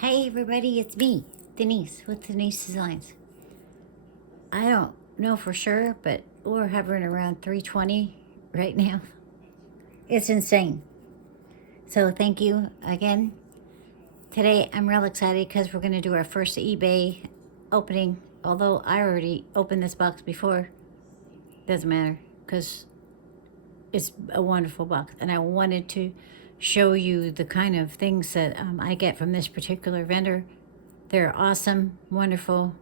Hey everybody, it's me, Denise, with Denise Designs. I don't know for sure, but we're hovering around 320 right now. It's insane. So thank you again. Today I'm real excited because we're going to do our first eBay opening. Although I already opened this box before, doesn't matter because it's a wonderful box. And I wanted to show you the kind of things that I get from this particular vendor. They're awesome, wonderful.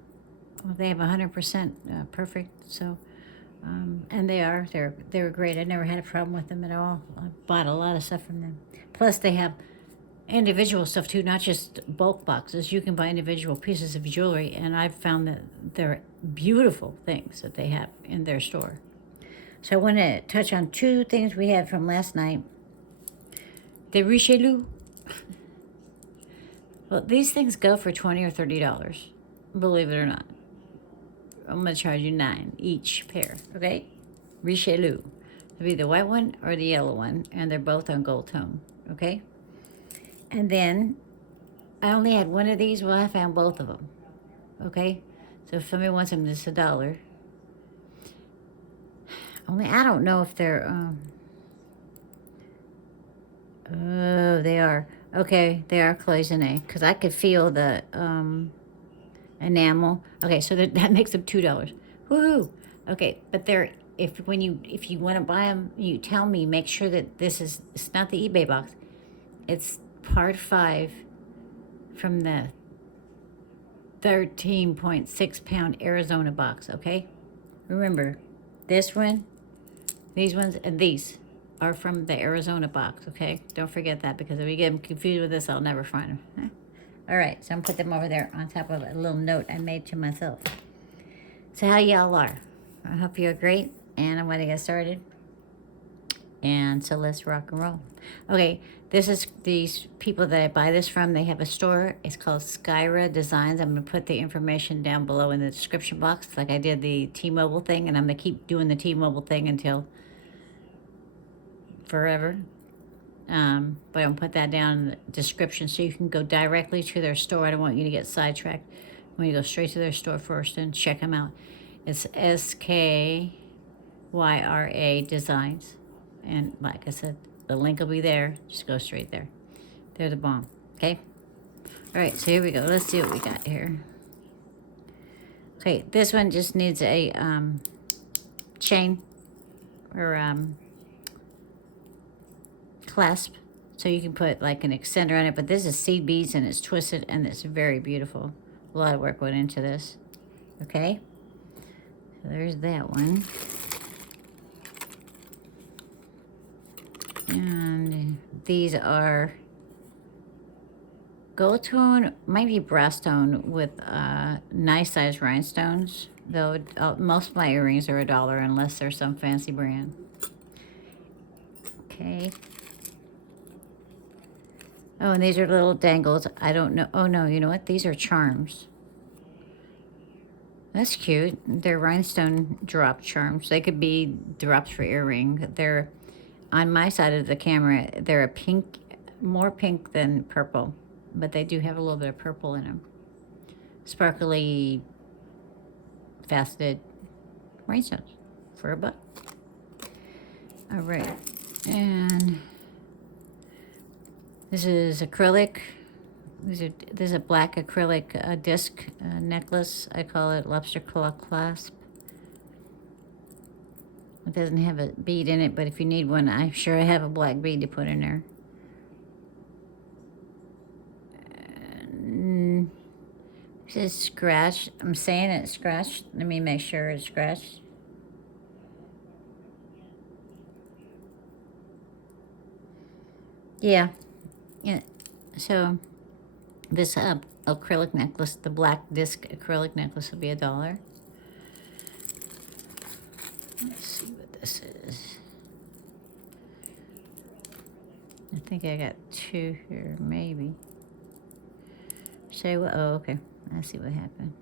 Well, they have 100% perfect. So, and they're great. I never had a problem with them at all. I bought a lot of stuff from them. Plus, they have individual stuff too, not just bulk boxes. You can buy individual pieces of jewelry, and I've found that they're beautiful things that they have in their store. So I want to touch on two things we had from last night. The Richelieu. Well, these things go for $20 or $30, believe it or not. I'm going to charge you $9 each pair, okay? Richelieu. It'll be the white one or the yellow one, and they're both on gold tone, okay? And then I only had one of these. Well, I found both of them, okay? So if somebody wants them, it's $1. Only I don't know if they're, oh, they are. Okay, they are cloisonné, because I could feel the enamel. Okay, so that makes them $2. Woohoo! Okay, but they're if you want to buy them, you tell me. Make sure that it's not the eBay box. It's part 5 from the 13.6 pound Arizona box. Okay, remember this one, these ones, and these are from the Arizona box. Okay, don't forget that, because if you get them confused with this, I'll never find them. All right, so I'm gonna put them over there on top of a little note I made to myself. So how y'all are? I hope you're great, and I'm gonna get started. And so let's rock and roll. Okay, this is these people that I buy this from. They have a store. It's called Skyra Designs. I'm gonna put the information down below in the description box, like I did the T-Mobile thing, and I'm gonna keep doing the T-Mobile thing until forever. But I'm gonna put that down in the description so you can go directly to their store. I don't want you to get sidetracked. I want you to go straight to their store first and check them out. It's SKYRA Designs. And like I said, the link will be there. Just go straight there. They're the bomb. Okay? All right, so here we go. Let's see what we got here. Okay, this one just needs a chain or clasp, so you can put like an extender on it. But this is seed beads, and it's twisted, and it's very beautiful. A lot of work went into this. Okay? So there's that one. And these are gold tone, might be brass tone with nice size rhinestones. Though most of my earrings are $1 unless they're some fancy brand. Okay. Oh, and these are little dangles. I don't know. Oh no, you know what? These are charms. That's cute. They're rhinestone drop charms. They could be drops for earring. They're on my side of the camera. They're a pink, more pink than purple, but they do have a little bit of purple in them. Sparkly, faceted rhinestones for $1. All right, and this is acrylic. This is a black acrylic disc necklace. I call it lobster claw clasp. It doesn't have a bead in it, but if you need one, I'm sure I have a black bead to put in there. It says scratch. I'm saying it's scratched. Let me make sure it's scratched. Yeah. Yeah. So this acrylic necklace, the black disc acrylic necklace, will be $1. Let's see what this is. I think I got 2 here, maybe. Say what? Oh, okay. I see what happened.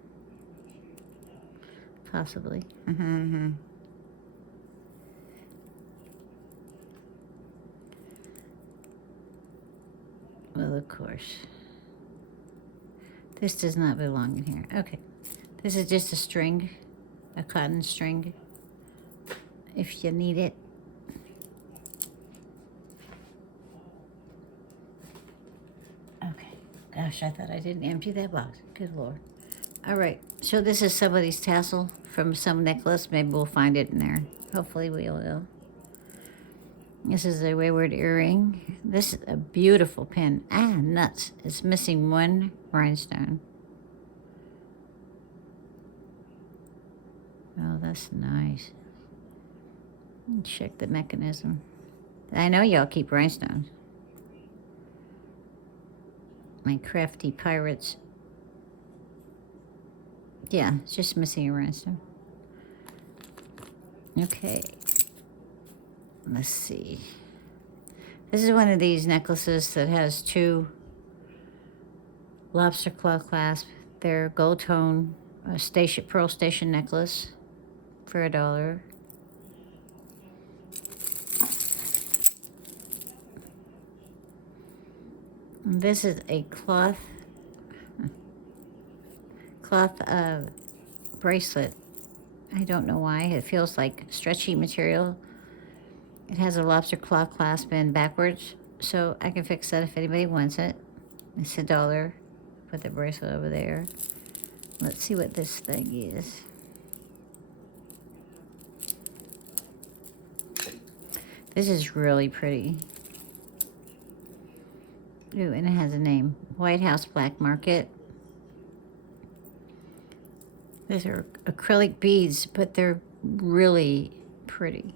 Possibly. Well, of course. This does not belong in here. Okay. This is just a string, a cotton string, if you need it. Okay. Gosh, I thought I didn't empty that box. Good Lord. All right. So this is somebody's tassel from some necklace. Maybe we'll find it in there. Hopefully we will. This is a wayward earring. This is a beautiful pin. Ah, nuts. It's missing one rhinestone. Oh, that's nice. Check the mechanism. I know y'all keep rhinestones. My crafty pirates. Yeah, it's just missing a rhinestone. Okay. Let's see. This is one of these necklaces that has two lobster claw clasps. They're gold tone pearl station necklace for $1. And this is a cloth bracelet. I don't know why. It feels like stretchy material. It has a lobster claw clasp in backwards, so I can fix that if anybody wants it. It's $1. Put the bracelet over there. Let's see what this thing is. This is really pretty. Ooh, and it has a name. White House Black Market. These are acrylic beads, but they're really pretty.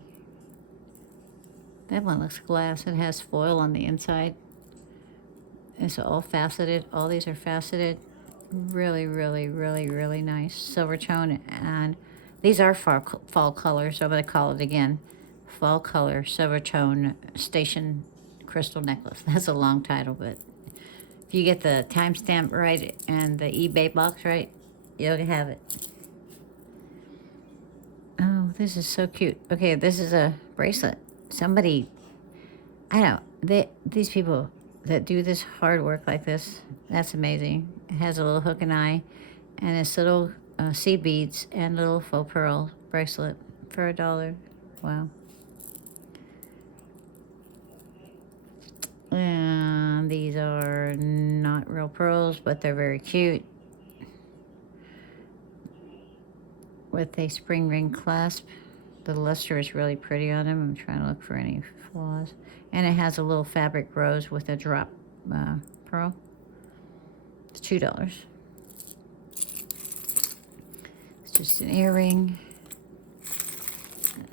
That one looks glass. It has foil on the inside. It's all faceted. All these are faceted. Really, really, really, really nice. Silver tone. And these are fall colors. So I'm going to call it again. Fall color, silver tone, station crystal necklace. That's a long title, but if you get the timestamp right and the eBay box right, you'll have it. Oh, this is so cute. Okay, this is a bracelet. Somebody, I know, these people that do this hard work like this, that's amazing. It has a little hook and eye and it's little seed beads and little faux pearl bracelet for $1. Wow. And these are not real pearls, but they're very cute. With a spring ring clasp. The luster is really pretty on them. I'm trying to look for any flaws. And it has a little fabric rose with a drop pearl. It's $2. It's just an earring.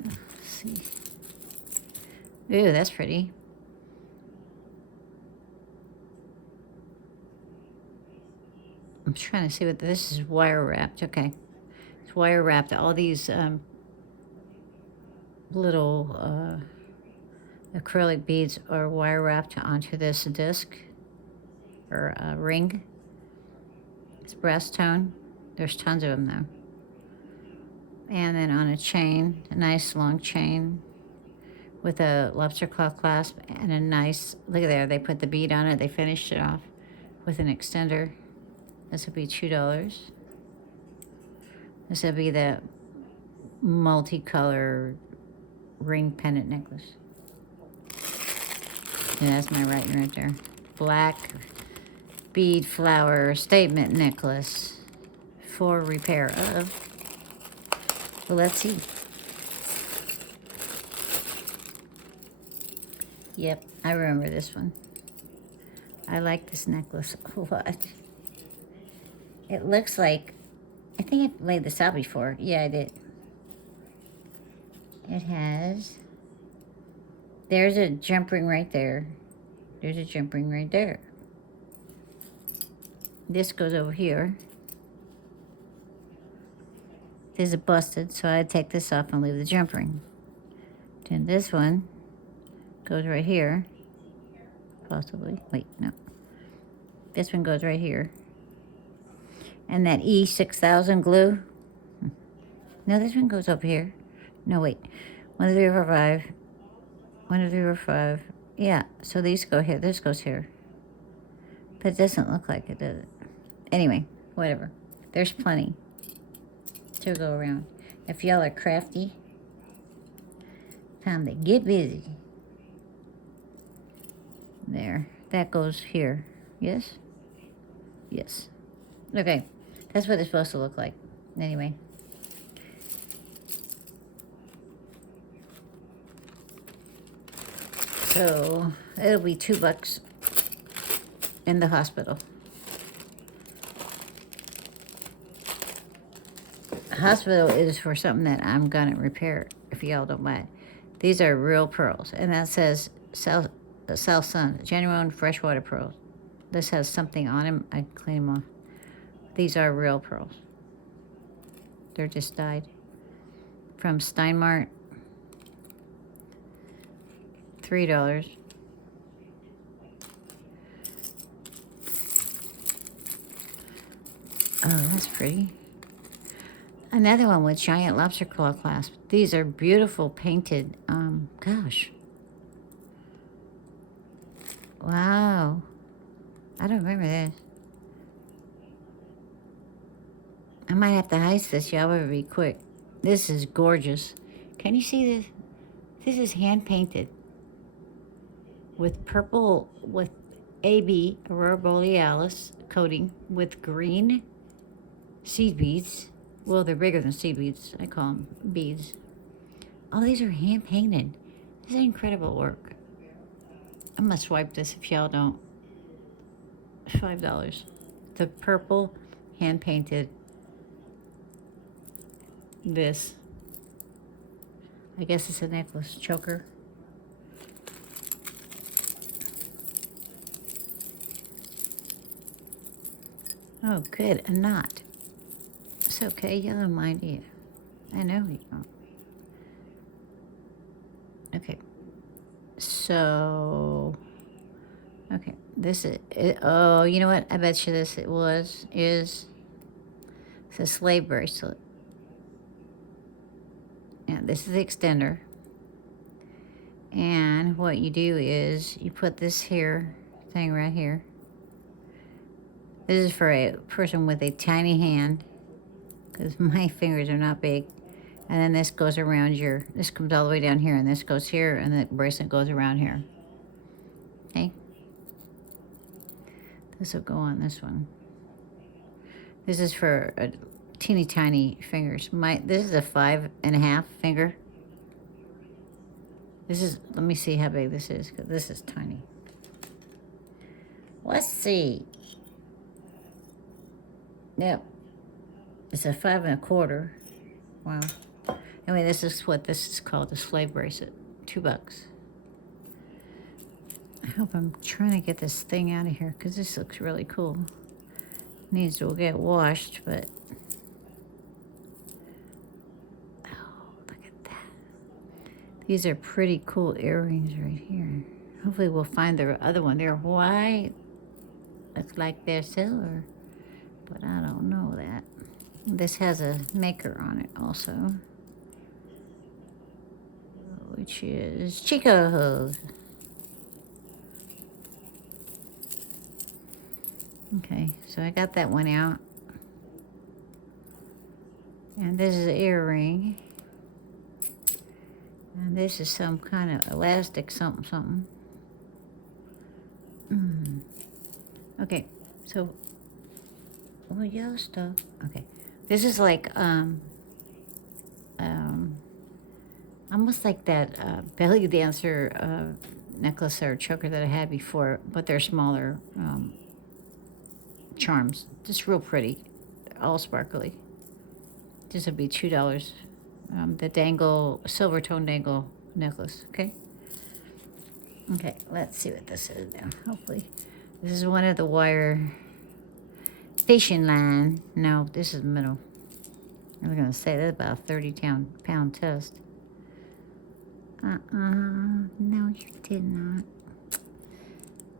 Let's see. Ooh, that's pretty. I'm trying to see what this is. Wire wrapped. Okay. It's wire wrapped. All these little acrylic beads are wire wrapped onto this disc or ring. It's brass tone. There's tons of them though. And then on a chain, a nice long chain with a lobster claw clasp and a nice, look at there, they put the bead on it. They finished it off with an extender. This would be $2. This would be the multicolor ring pendant necklace. Yeah, that's my writing right there. Black bead flower statement necklace for repair of. Well, let's see. Yep, I remember this one. I like this necklace a lot. It looks like, I think I laid this out before. Yeah, I did. It has, there's a jump ring right there. There's a jump ring right there. This goes over here. This is busted, so I take this off and leave the jump ring. Then this one goes right here. Possibly. Wait, no. This one goes right here. And that E6000 glue. No, this one goes up here. No, wait. 1, 2, 3, 4, 5. 1, 2, 3, 4, 5. Yeah, so these go here. This goes here. But it doesn't look like it, does it? Anyway, whatever. There's plenty to go around. If y'all are crafty, time to get busy. There. That goes here. Yes? Yes. Okay. That's what it's supposed to look like. Anyway. So, it'll be $2 in the hospital. Hospital is for something that I'm going to repair if y'all don't mind. These are real pearls. And that says South Sun, genuine freshwater pearls. This has something on them. I clean them off. These are real pearls. They're just dyed. From Steinmart. $3. Oh, that's pretty. Another one with giant lobster claw clasp. These are beautiful painted. Gosh. Wow. I don't remember this. I might have to heist this. Y'all better be quick. This is gorgeous. Can you see this? This is hand painted with purple, with AB, Aurora Borealis coating, with green seed beads. Well, they're bigger than seed beads. I call them beads. Oh, these are hand painted. This is incredible work. I'm gonna swipe this if y'all don't. $5. The purple hand painted. This. I guess it's a necklace choker. Oh, good. A knot. It's okay. You don't mind it. I know you don't. Okay. So, okay. This is, oh, you know what? I bet you this is, it's a slave bracelet. Yeah, this is the extender. And what you do is you put this here, thing right here. This is for a person with a tiny hand, because my fingers are not big. And then this goes around this comes all the way down here, and this goes here, and the bracelet goes around here. Okay? This will go on this one. This is for teeny tiny fingers. This is a 5.5 finger. This is, let me see how big this is, because this is tiny. Let's see. Yep. It's a 5.25. Wow. Anyway, this is what this is called, the slave bracelet. $2. I hope I'm trying to get this thing out of here, because this looks really cool. Needs to get washed, but oh, look at that. These are pretty cool earrings right here. Hopefully we'll find the other one. They're white. Looks like they're silver, but I don't know that. This has a maker on it also, which is Chico's. Okay, so I got that one out. And this is an earring. And this is some kind of elastic something. Okay, so, well, y'all stop. Okay, this is like, almost like that belly dancer necklace or choker that I had before, but they're smaller charms. Just real pretty, all sparkly. This would be $2. The dangle, silver tone dangle necklace, okay? Okay, let's see what this is now. Hopefully, this is one of the wire station line. No, this is middle. I was gonna say that's about a 30-pound test. No, you did not.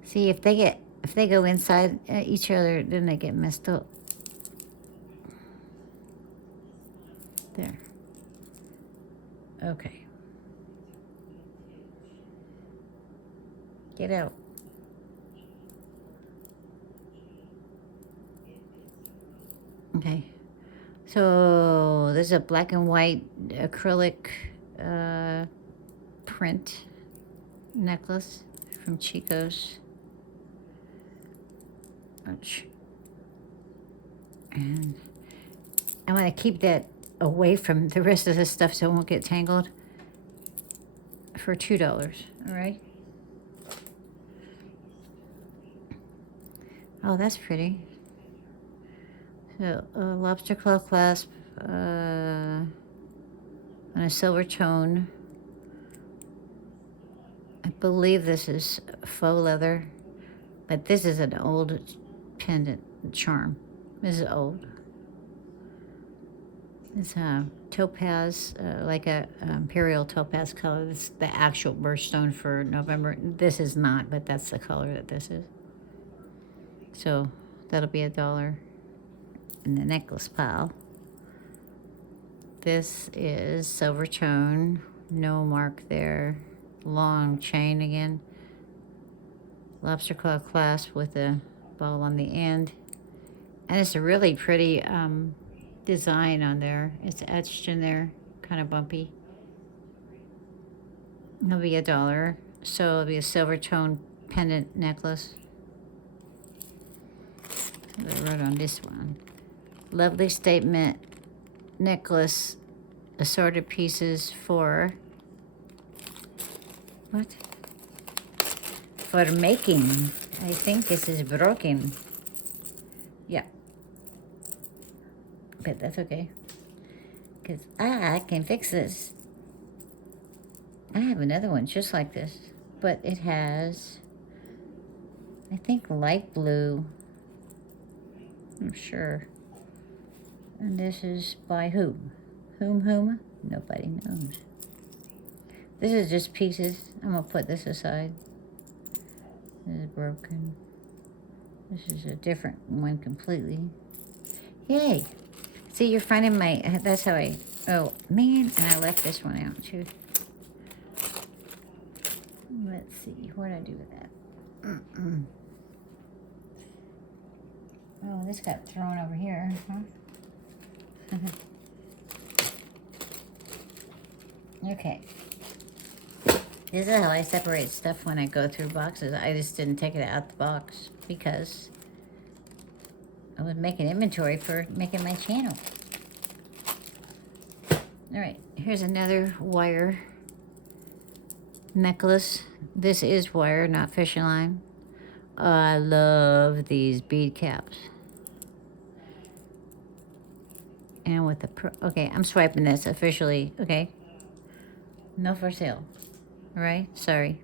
See, if they go inside each other, then they get messed up. There. Okay. Get out. Okay. So there's a black and white acrylic print necklace from Chico's. And I want to keep that away from the rest of the stuff so it won't get tangled, for $2. All right. Oh, that's pretty. So a lobster claw clasp on a silver tone. I believe this is faux leather, but this is an old pendant charm. This is old. It's a topaz, like a imperial topaz color. This is the actual birthstone for November. This is not, but that's the color that this is. So that'll be $1 in the necklace pile. This is silver tone, no mark there. Long chain again. Lobster claw clasp with a ball on the end. And it's a really pretty design on there. It's etched in there, kind of bumpy. It'll be $1. So it'll be a silver tone pendant necklace. I wrote on this one. Lovely statement necklace, assorted pieces for what? For making. I think this is broken. Yeah. But that's okay. Because I can fix this. I have another one just like this. But it has, I think, light blue. I'm sure. And this is by whom? Whom? Nobody knows. This is just pieces. I'm going to put this aside. This is broken. This is a different one completely. Yay. See, you're finding my, that's how I, oh, man, and I left this one out, too. Let's see, what did I do with that? Oh, this got thrown over here, huh? Okay. This is how I separate stuff when I go through boxes. I just didn't take it out the box because I was making inventory for making my channel. All right, here's another wire necklace. This is wire, not fishing line. I love these bead caps. And with the, okay, I'm swiping this officially, okay? No for sale. All right, sorry.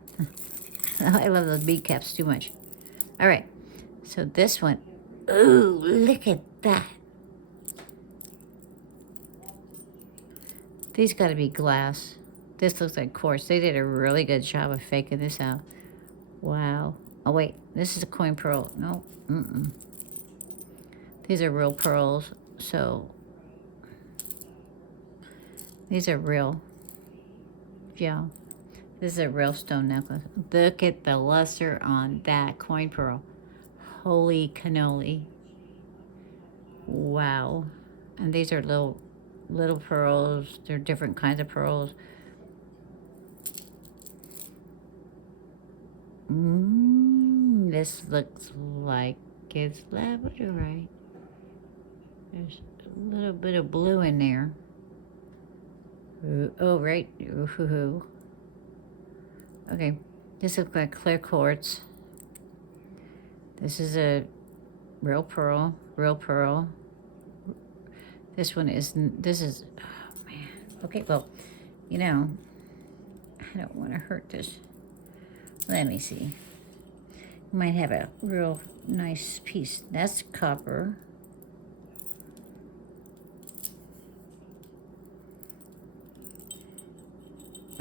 I love those bead caps too much. All right, so this one, ooh, look at that. These gotta be glass. This looks like quartz. They did a really good job of faking this out. Wow. Oh wait, this is a coin pearl. No, These are real pearls, so these are real. Yeah. This is a real stone necklace. Look at the luster on that coin pearl. Holy cannoli. Wow. And these are little pearls. They're different kinds of pearls. This looks like it's labradorite. There's a little bit of blue in there. Oh, right. Ooh. Okay, this looks like clear quartz. This is a real pearl. This one isn't. This is, oh man. Okay, well, you know, I don't want to hurt this. Let me see. Might have a real nice piece. That's copper.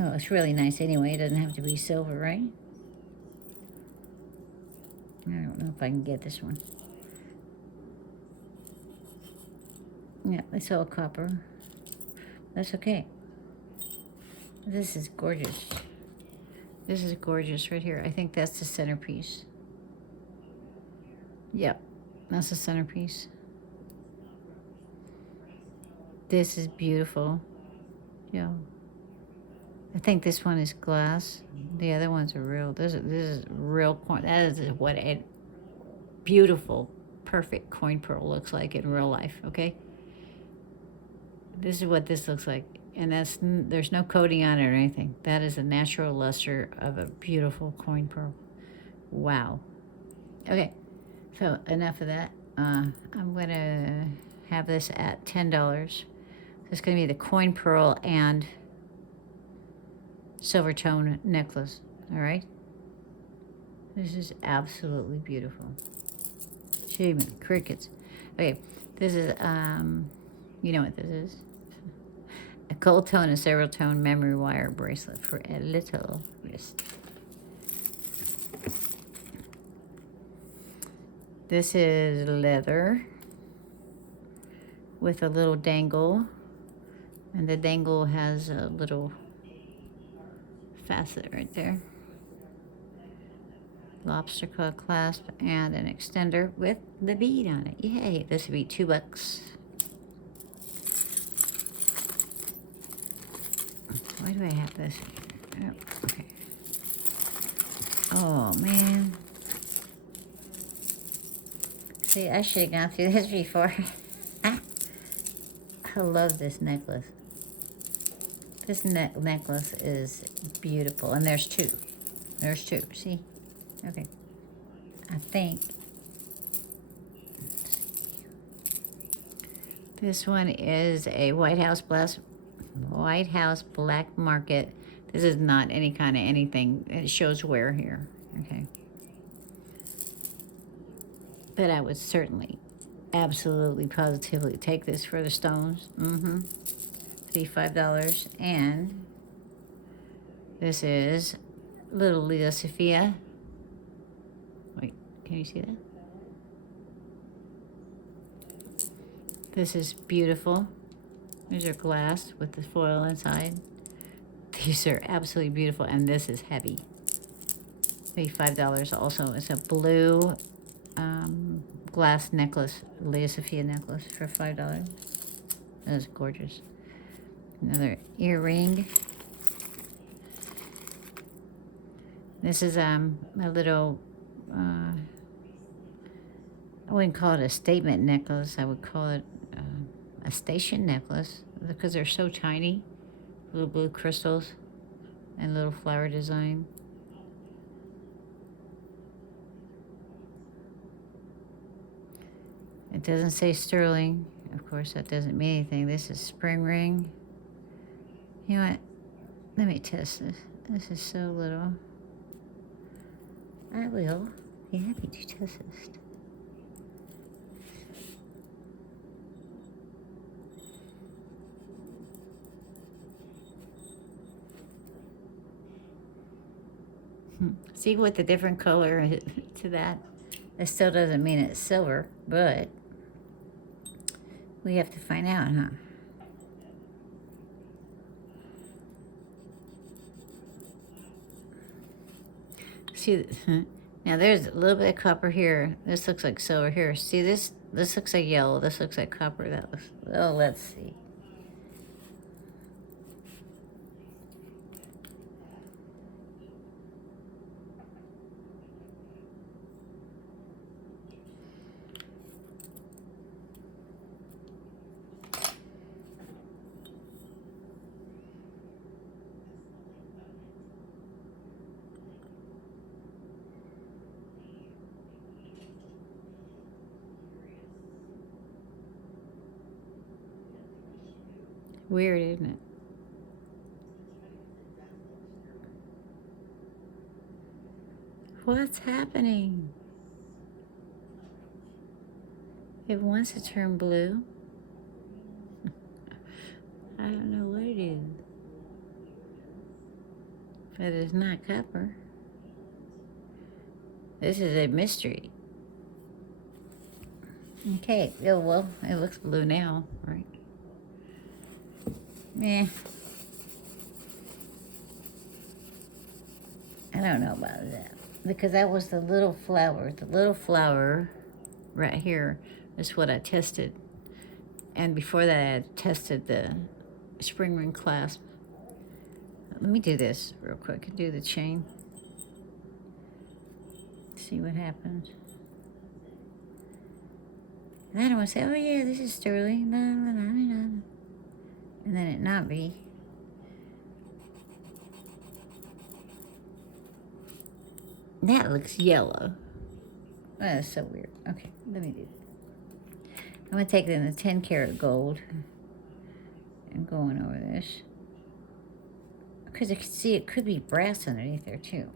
Oh, it's really nice anyway. It doesn't have to be silver, right? I don't know if I can get this one. Yeah, it's all copper. That's okay. This is gorgeous. This is gorgeous right here. I think that's the centerpiece. Yep, that's the centerpiece. This is beautiful. Yeah. I think this one is glass. The other ones are real. This is real coin. That is what a beautiful, perfect coin pearl looks like in real life. Okay. This is what this looks like, and there's no coating on it or anything. That is a natural luster of a beautiful coin pearl. Wow. Okay. So enough of that. I'm gonna have this at $10. It's gonna be the coin pearl and silver tone necklace. All right. This is absolutely beautiful. Achievement crickets. Okay. This is you know what this is? A gold tone and silver tone memory wire bracelet for a little wrist. This is leather with a little dangle, and the dangle has a little facet right there. Lobster claw clasp and an extender with the bead on it. Yay, this would be $2. Why do I have this? Oh, okay. Oh, man. See, I should have gone through this before. I love this necklace. This necklace is beautiful. And there's two. There's two. See? Okay. I think this one is a White House Black Market. This is not any kind of anything. It shows wear here. Okay. But I would certainly, absolutely, positively take this for the stones. $55. And this is little Lea Sophia. Wait, can you see that? This is beautiful. These are glass with the foil inside. These are absolutely beautiful, and this is heavy. $5 also. It's a blue glass necklace, Lea Sophia necklace for $5. That is gorgeous. Another earring. This is a little, I wouldn't call it a statement necklace. I would call it a station necklace because they're so tiny. Little blue crystals and little flower design. It doesn't say sterling. Of course, that doesn't mean anything. This is spring ring. You know what? Let me test this. This is so little. I will be happy to test this. See what the different color is to that? It still doesn't mean it's silver, but we have to find out, huh? See, now there's a little bit of copper here. This looks like silver here. See this? This looks like yellow. This looks like copper. That looks. Oh, let's see. Weird, isn't it? What's happening? It wants to turn blue. I don't know what it is. But it's not copper. This is a mystery. Okay, oh well, it looks blue now, right? Eh. I don't know about that. Because that was the little flower. The little flower right here is what I tested. And before that, I had tested the spring ring clasp. Let me do this real quick. Do the chain. See what happens. And I don't want to say, oh yeah, this is sterling. Blah, blah, blah, blah. And then it not be. That looks yellow. Oh, that's so weird. Okay, let me do it. I'm going to take it in the 10 karat gold and going over this. Because I can see it could be brass underneath there too.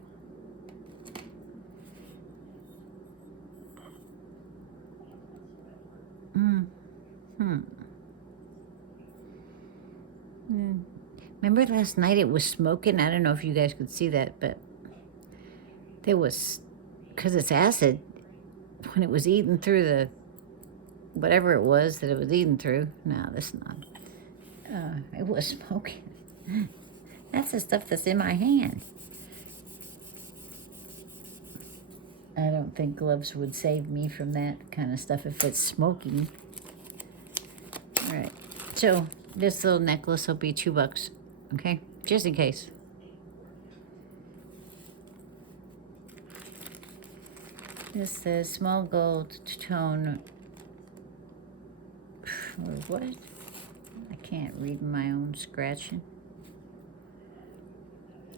Remember last night it was smoking? I don't know if you guys could see that, but there was, because it's acid, when it was eating through the, whatever it was that it was eating through. No, this is not. It was smoking. That's the stuff that's in my hand. I don't think gloves would save me from that kind of stuff if it's smoking. All right. So this little necklace will be $2, okay? Just in case. This says small gold tone. Or what? I can't read my own scratching.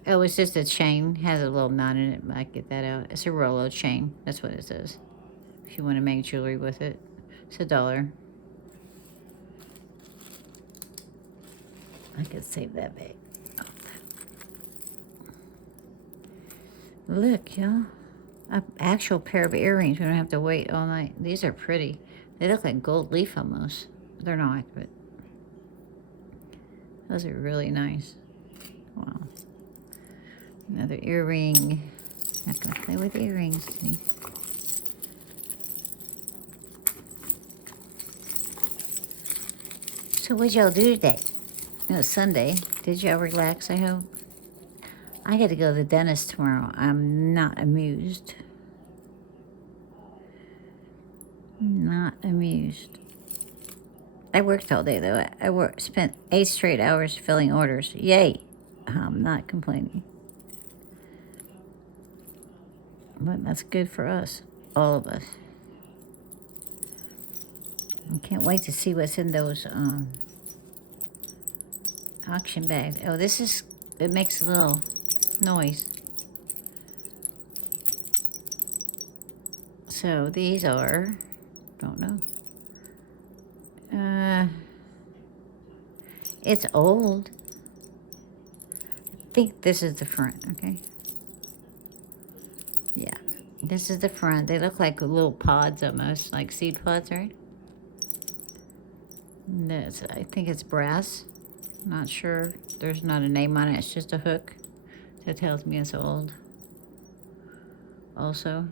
Oh, it's just a chain. Has a little knot in it. I get that out. It's a Rolo chain. That's what it says. If you want to make jewelry with it, it's $1. I could save that bag. Look, y'all. An actual pair of earrings. We don't have to wait all night. These are pretty. They look like gold leaf almost. They're not, but those are really nice. Wow. Another earring. Not gonna play with earrings, Denise. So what'd y'all do today? It was Sunday. Did y'all relax, I hope? I got to go to the dentist tomorrow. I'm not amused. Not amused. I worked all day, though. Spent 8 straight hours filling orders. Yay. I'm not complaining. But that's good for us. All of us. I can't wait to see what's in those auction bags. Oh, this is... It makes a little noise. So these are... Don't know. It's old. I think this is the front, okay? Yeah, this is the front. They look like little pods almost, like seed pods, right? This, I think it's brass. Not sure. There's not a name on it. It's just a hook that tells me it's old. Also,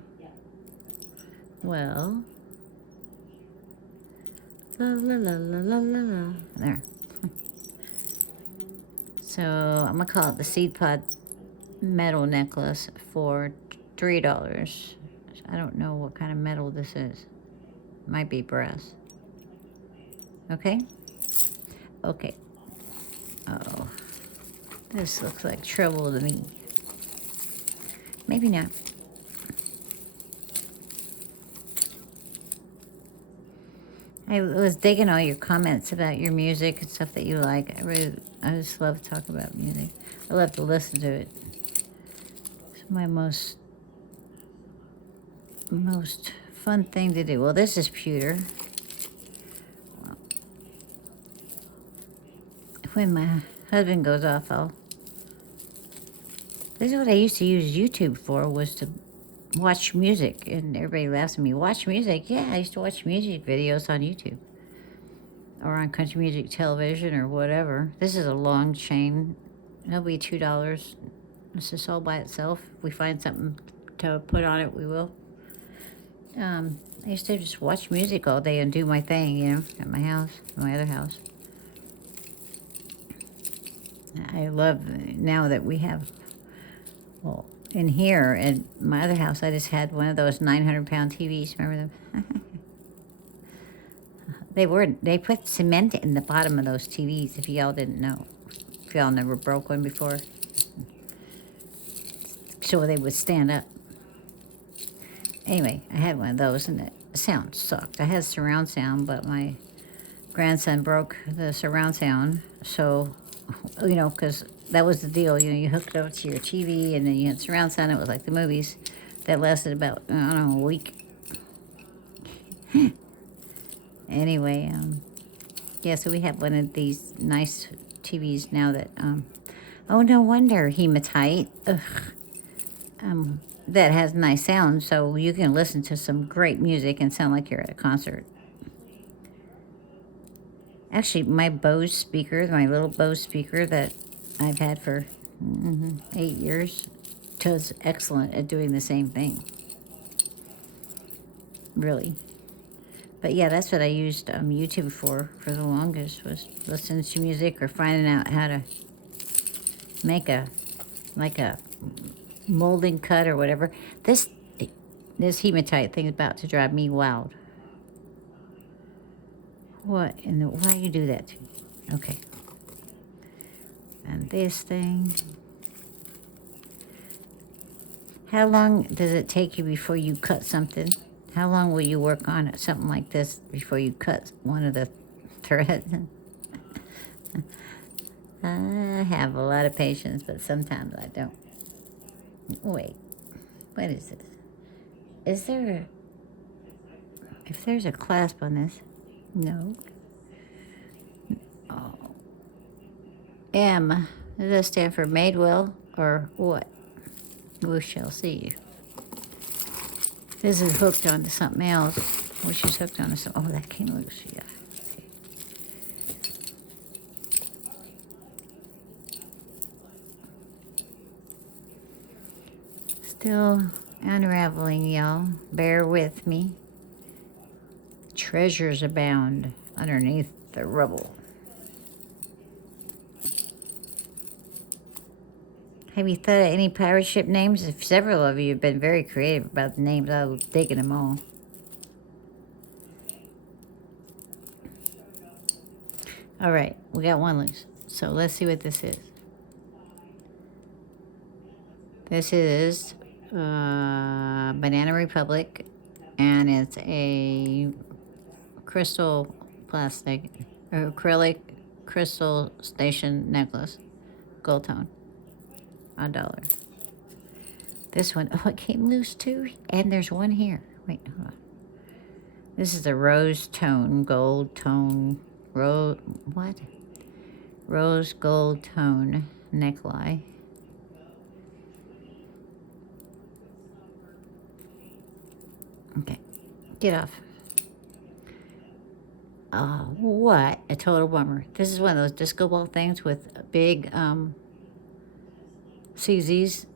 well, la la la la la la la. There. So I'm gonna call it the seed pod metal necklace for $3. I don't know what kind of metal this is. Might be brass. Okay? Okay. Oh, this looks like trouble to me. Maybe not. I was digging all your comments about your music and stuff that you like. I just love to talk about music. I love to listen to it. It's my most fun thing to do. Well, this is pewter. Well, when my husband goes off, this is what I used to use YouTube for, was to watch music. And everybody laughs at me. Watch music? Yeah, I used to watch music videos on YouTube. Or on country music television or whatever. This is a long chain. It'll be $2. It's just all by itself. If we find something to put on it, we will. I used to just watch music all day and do my thing, you know, at my house, my other house. I love now that we have, well, in here at my other house, I just had one of those 900-pound TVs. Remember them? They put cement in the bottom of those TVs, if y'all didn't know. If y'all never broke one before. So they would stand up. Anyway, I had one of those and the sound sucked. I had surround sound, but my grandson broke the surround sound. So, because that was the deal. You hooked it up to your TV and then you had surround sound. It was like the movies. That lasted about, I don't know, a week. Anyway, yeah, so we have one of these nice TVs now that, oh, no wonder, hematite. Ugh. That has nice sound, so you can listen to some great music and sound like you're at a concert. Actually, my Bose speaker, my little Bose speaker that I've had for 8 years, does excellent at doing the same thing. Really. But yeah, that's what I used YouTube for the longest, was listening to music or finding out how to make a molding cut or whatever. This hematite thing is about to drive me wild. What in the, why you do that to me? Okay. And this thing. How long does it take you before you cut something? How long will you work on it, something like this, before you cut one of the threads? I have a lot of patience, but sometimes I don't. Wait, what is this? Is there if there's a clasp on this? No. Oh. M. Does that stand for made well or what? We shall see. This is hooked onto something else, which is hooked onto some. Oh, that came loose. Yeah. Okay. Still unraveling, y'all. Bear with me. Treasures abound underneath the rubble. Have you thought of any pirate ship names? Several of you have been very creative about the names. I was digging them all. All right, we got one loose. So let's see what this is. This is Banana Republic, and it's a crystal plastic, or acrylic crystal station necklace, gold tone, $1. This one, oh, it came loose too, and there's one here. Wait, hold on. This is a rose tone, gold tone, rose gold tone neckline. Okay, get off. Oh, what a total bummer. This is one of those disco ball things with big CZs.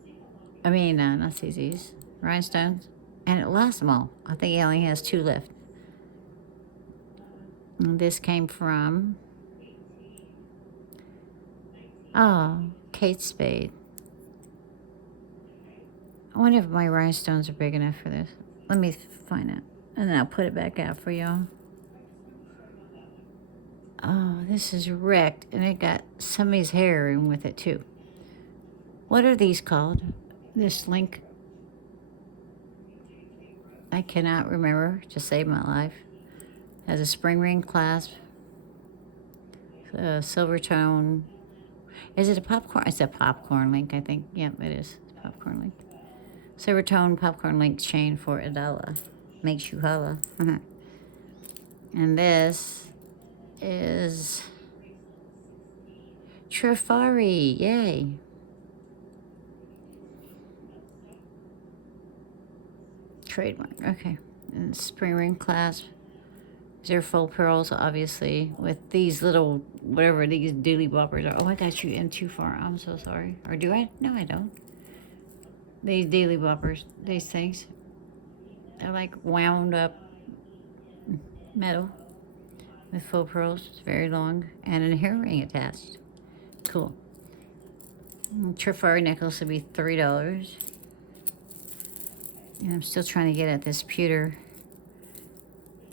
I mean, not CZs, rhinestones. And it lasts them all. I think he only has 2 left. And this came from, Kate Spade. I wonder if my rhinestones are big enough for this. Let me find out. And then I'll put it back out for y'all. Oh, this is wrecked. And it got somebody's hair in with it too. What are these called? This link. I cannot remember to save my life. Has a spring ring clasp. Silver tone. Is it a popcorn? It's a popcorn link, I think. Yep, it is. It's a popcorn link. Silver tone popcorn link chain for $1. Makes you holla. And this is Trifari. Yay. Trademark. Okay. And spring ring clasp. These are full pearls, obviously, with these little, whatever these dooley boppers are. Oh, I got you in too far. I'm so sorry. Or do I? No, I don't. These daily boppers, these things, they're like wound up metal with faux pearls. It's very long, and a hair ring attached. Cool. Trifari necklace would be $3. And I'm still trying to get at this pewter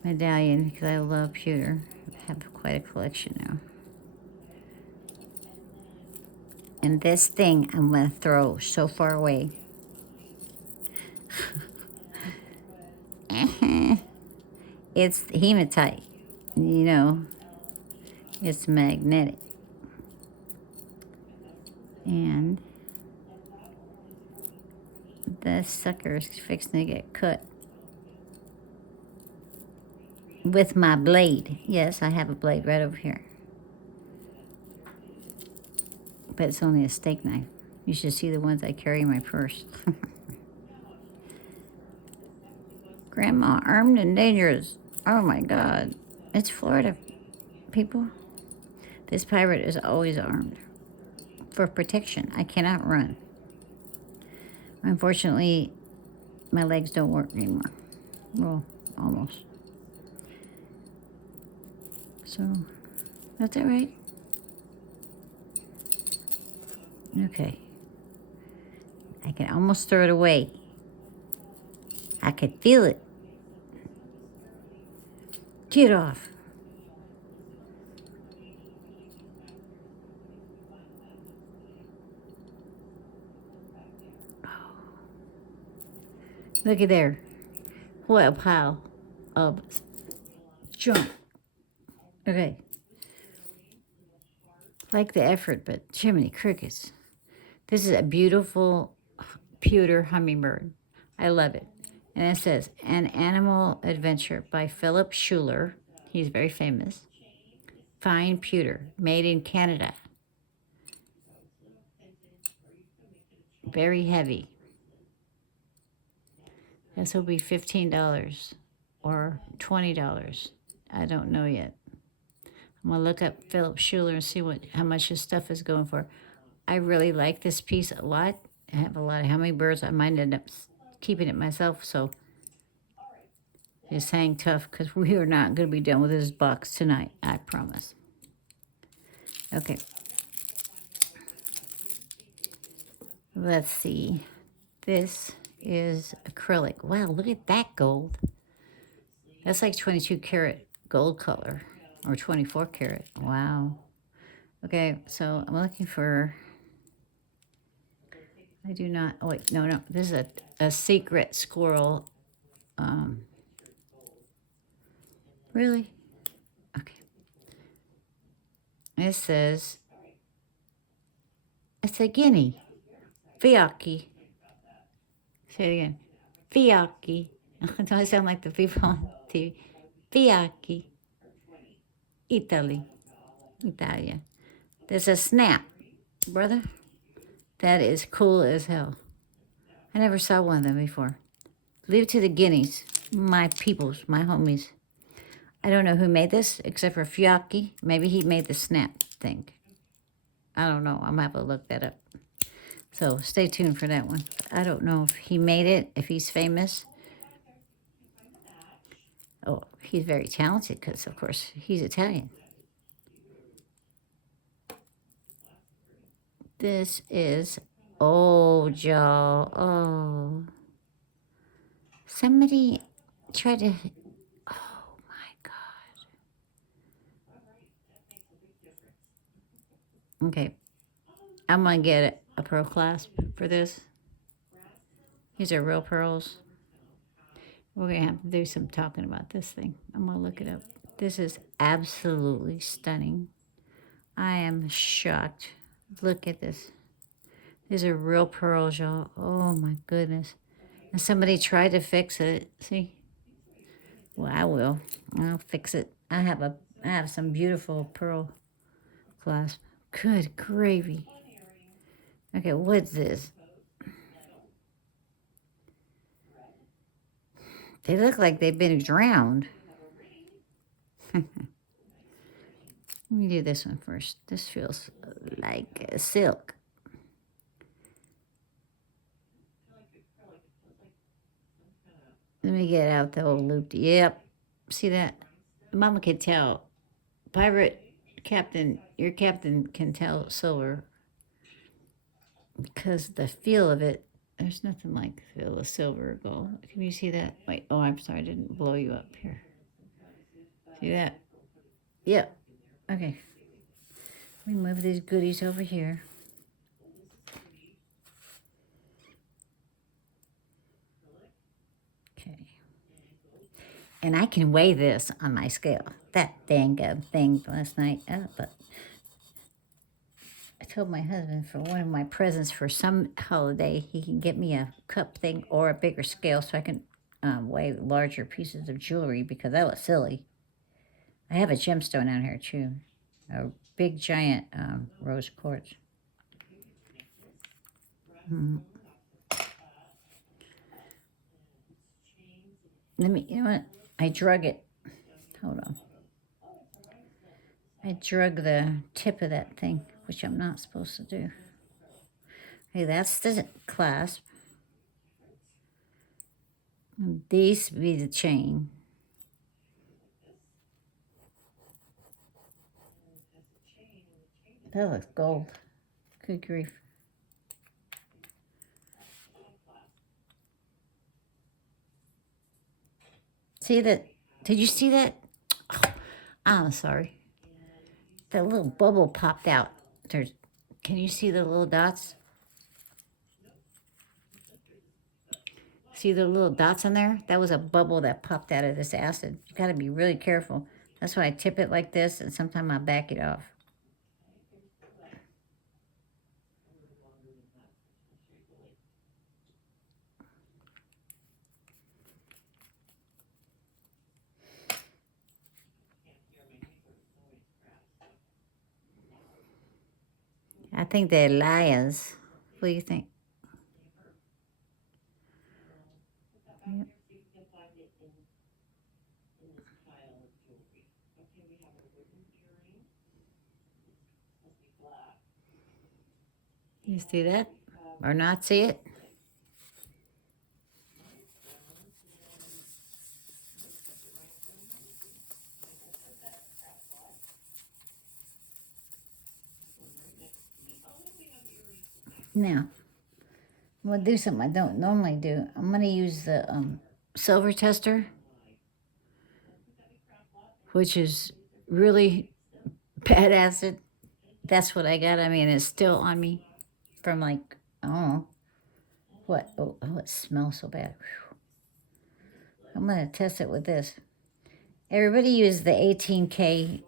medallion because I love pewter. I have quite a collection now. And this thing I'm going to throw so far away. It's hematite. You know, it's magnetic. And the sucker is fixing to get cut with my blade. Yes, I have a blade right over here. But it's only a steak knife. You should see the ones I carry in my purse. Grandma, armed and dangerous. Oh my God. It's Florida, people. This pirate is always armed. For protection. I cannot run. Unfortunately, my legs don't work anymore. Well, almost. So, that's all right. Okay. I can almost throw it away. I could feel it. Get off. Look at there. What a pile of junk. Okay. Like the effort, but Jiminy Crickets. This is a beautiful pewter hummingbird. I love it. And it says, An Animal Adventure by Philip Schuler. He's very famous. Fine pewter, made in Canada. Very heavy. This will be $15 or $20. I don't know yet. I'm going to look up Philip Schuler and see how much his stuff is going for. I really like this piece a lot. I have a lot of hummingbirds. I might end up keeping it myself, so just hang tough because we are not going to be done with this box tonight, I promise. Okay. Let's see. This is acrylic. Wow, look at that gold. That's like 22 karat gold color or 24 karat. Wow. Okay, so I'm looking for, I do not, oh wait, no. This is a secret squirrel. Really? Okay. It says, it's a guinea. Fiocchi. Say it again. Fiocchi. Don't I sound like the people on TV? Fiocchi. Italy. Italia. There's a snap, brother. That is cool as hell. I never saw one of them before. Leave it to the guineas. My peoples, my homies. I don't know who made this except for Fiocchi. Maybe he made the snap thing. I don't know. I'm going to have to look that up. So stay tuned for that one. I don't know if he made it, if he's famous. Oh, he's very talented because, of course, he's Italian. This is old, y'all. Oh. Somebody tried to... Oh, my God. Okay. I'm going to get a pearl clasp for this. These are real pearls. We're going to have to do some talking about this thing. I'm going to look it up. This is absolutely stunning. I am shocked. Look at this. These are real pearls, y'all. Oh, my goodness. And somebody tried to fix it. See? Well, I will. I'll fix it. I have some beautiful pearl clasp. Good gravy. Okay, what's this? They look like they've been drowned. Let me do this one first. This feels like silk. Let me get out the old loop. Yep. See that? Mama can tell. Pirate captain, your captain can tell silver because the feel of it, there's nothing like the feel of silver or gold. Can you see that? Wait, oh, I'm sorry, I didn't blow you up here. See that? Yep. Okay. Let me move these goodies over here. Okay. And I can weigh this on my scale. That dang thing last night. Oh, but I told my husband for one of my presents for some holiday, he can get me a cup thing or a bigger scale so I can weigh larger pieces of jewelry because that was silly. I have a gemstone out here too, a big giant rose quartz. Mm. Let me, you know what? I drug it. Hold on. I drug the tip of that thing, which I'm not supposed to do. Hey, that's the clasp. And these be the chain. That looks gold. Good grief. See that? Did you see that? Oh, I'm sorry. That little bubble popped out. There's. Can you see the little dots? See the little dots in there? That was a bubble that popped out of this acid. You got to be really careful. That's why I tip it like this, and sometimes I back it off. I think they're liars. What do you think? Yep. You see that? Or not see it? Now, I'm going to do something I don't normally do. I'm going to use the silver tester, which is really bad acid. That's what I got. I mean, it's still on me from like, I don't know, what? Oh, it smells so bad. Whew. I'm going to test it with this. Everybody use the 18K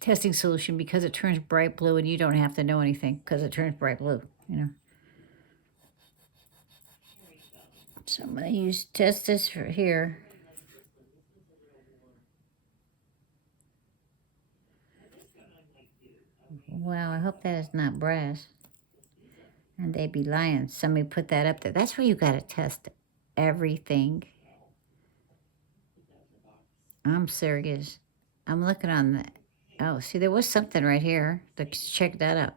testing solution because it turns bright blue and you don't have to know anything because it turns bright blue, you know. So I'm going to test this for here. Wow, I hope that is not brass. And they be lying. Somebody put that up there. That's where you got to test everything. I'm serious. I'm looking on the... Oh, see, there was something right here. Let's check that out.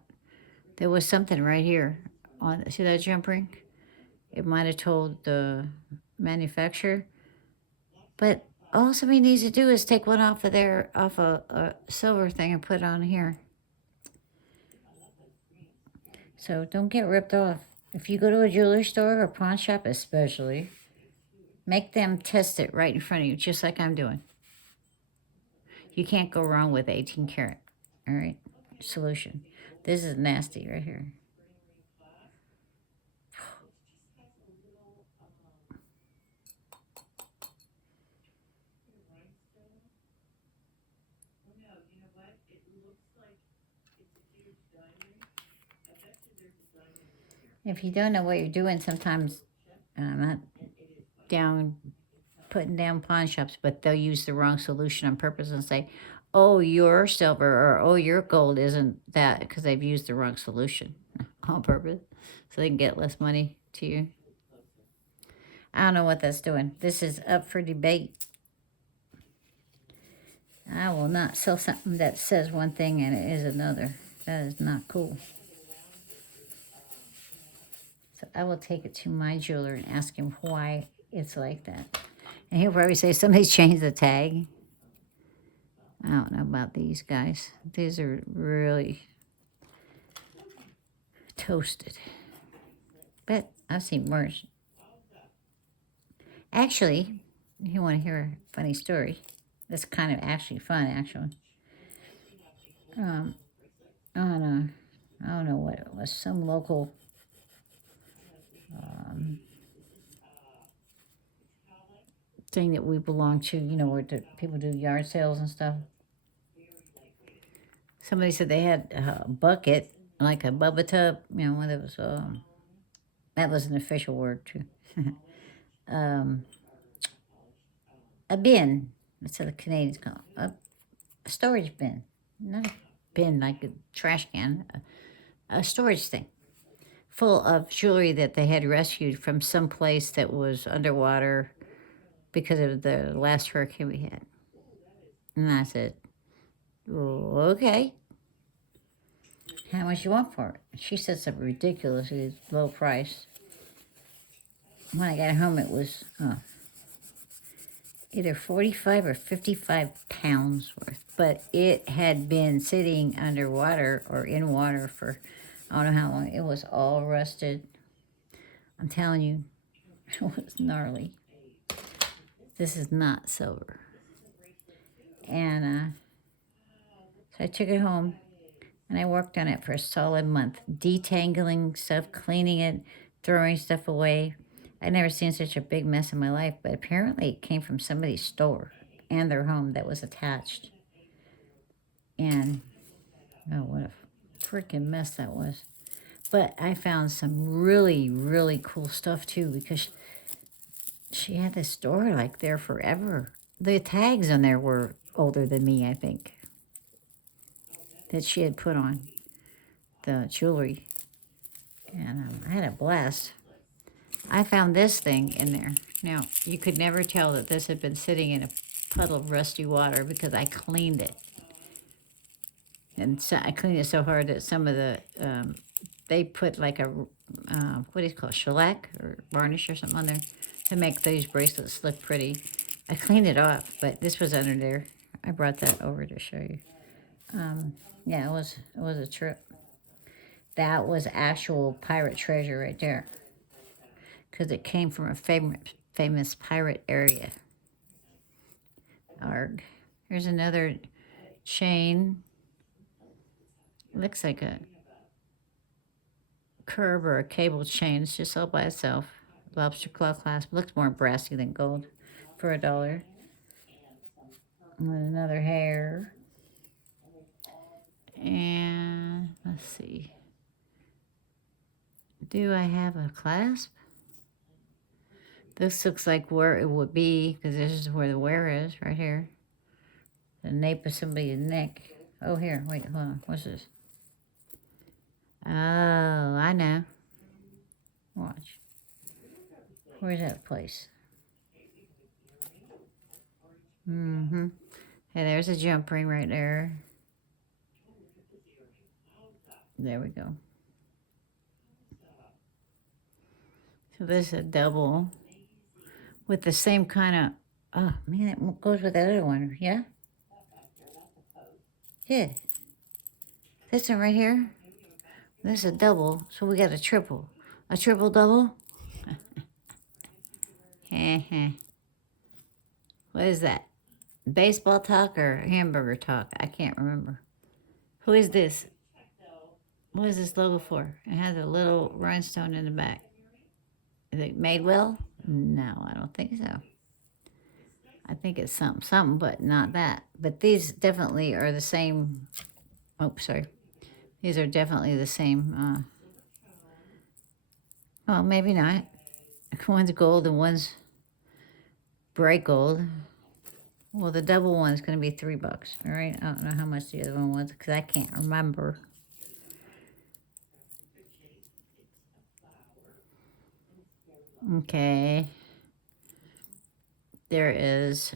There was something right here. See that jump ring? It might have told the manufacturer. But all somebody needs to do is take one off of there, off a silver thing and put it on here. So don't get ripped off. If you go to a jewelry store or pawn shop especially, make them test it right in front of you, just like I'm doing. You can't go wrong with 18 karat. All right, solution. This is nasty right here. If you don't know what you're doing, sometimes, and I'm not putting down pawn shops, but they'll use the wrong solution on purpose and say, oh, your silver or oh, your gold isn't that because they've used the wrong solution on purpose so they can get less money to you. I don't know what that's doing. This is up for debate. I will not sell something that says one thing and it is another. That is not cool. So I will take it to my jeweler and ask him why it's like that. And he'll probably say somebody's changed the tag. I don't know about these guys. These are really toasted. But I've seen worse. Actually, you want to hear a funny story? That's kind of actually fun, actually. Um, on I don't know what it was, some local um, thing that we belong to, where people do yard sales and stuff. Somebody said they had a bucket, like a Bubba tub, one of those, that was an official word too. um, a bin, that's what the Canadians call it. A storage bin, not a bin like a trash can, a storage thing full of jewelry that they had rescued from some place that was underwater because of the last hurricane we had. And I said, "Oh, okay. How much you want for it?" She said something ridiculously low price. When I got home, it was either 45 or 55 pounds worth. But it had been sitting underwater or in water for I don't know how long. It was all rusted. I'm telling you, it was gnarly. This is not silver. And so I took it home and I worked on it for a solid month, detangling stuff, cleaning it, throwing stuff away. I'd never seen such a big mess in my life, but apparently it came from somebody's store and their home that was attached. And, oh, what a freaking mess that was. But I found some really, really cool stuff too, because she had this store like there forever. The tags on there were older than me, I think, that she had put on the jewelry. And I had a blast. I found this thing in there. Now, you could never tell that this had been sitting in a puddle of rusty water because I cleaned it. And so I cleaned it so hard that some of the, they put like a, what do you call it, shellac or varnish or something on there to make these bracelets look pretty. I cleaned it off, but this was under there. I brought that over to show you. Yeah, it was a trip. That was actual pirate treasure right there, because it came from a famous pirate area. Arg. Here's another chain. Looks like a curb or a cable chain. It's just all by itself. Lobster claw clasp. Looks more brassy than gold for $1. And another hair. And let's see. Do I have a clasp? This looks like where it would be, because this is where the wear is, right here. The nape of somebody's neck. Oh, here. Wait, hold on. What's this? Oh, I know. Watch. Where's that place? Mm-hmm. Hey, there's a jump ring right there. There we go. So this is a double with the same kind of, oh man, it goes with that other one, yeah? Yeah. This one right here, this is a double, so we got a triple. A triple double? What is that? Baseball talk or hamburger talk? I can't remember. Who is this? What is this logo for? It has a little rhinestone in the back. Is it Madewell? No, I don't think so. I think it's something, but not that. But these definitely are the same. Oh, sorry. These are definitely the same. Well, maybe not. One's gold and one's bright gold. Well, the double one's going to be $3. All right. I don't know how much the other one was because I can't remember. Okay. There is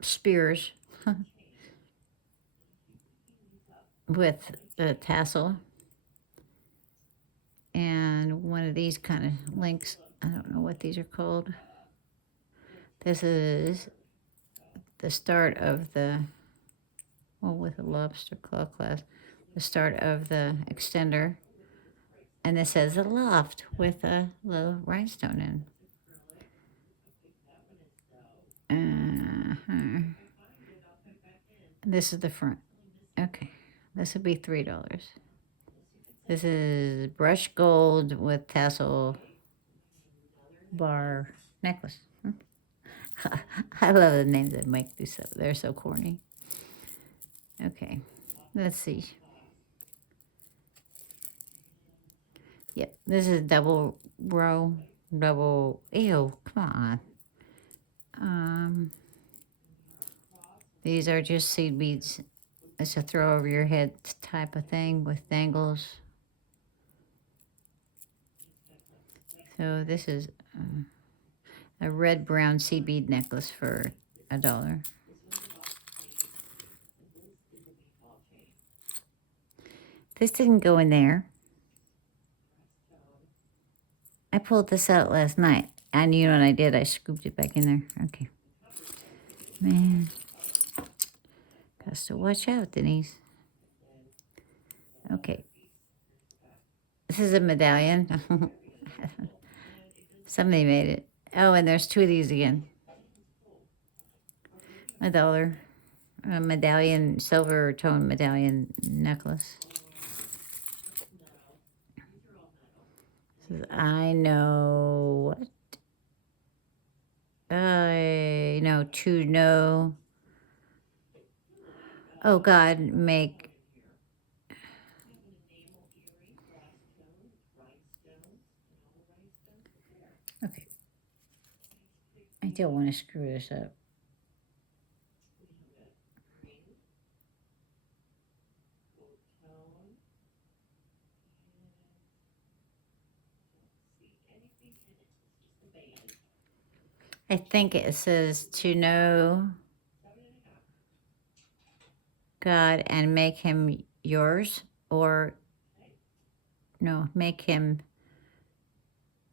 spears with a tassel. And one of these kind of links. I don't know what these are called. This is the start of the, well, with a lobster claw clasp, the start of the extender. And this says a loft with a little rhinestone in. This is the front. Okay. This would be $3. This is brushed gold with tassel bar necklace. I love the names that make these up. They're so corny. Okay. Let's see. Yep. This is double row. Double. Ew. Come on. These are just seed beads. It's a throw over your head type of thing with dangles. So this is a red brown seed bead necklace for $1. This didn't go in there. I pulled this out last night. And you know what I did? I scooped it back in there. Okay. Man. Got to watch out, Denise. Okay. This is a medallion. Somebody made it. Oh, and there's 2 of these again. $1. A medallion, silver tone medallion necklace. I know what? I know to know. Oh God, make. Okay. I don't want to screw this up. I think it says to know God and make him yours, or no, make him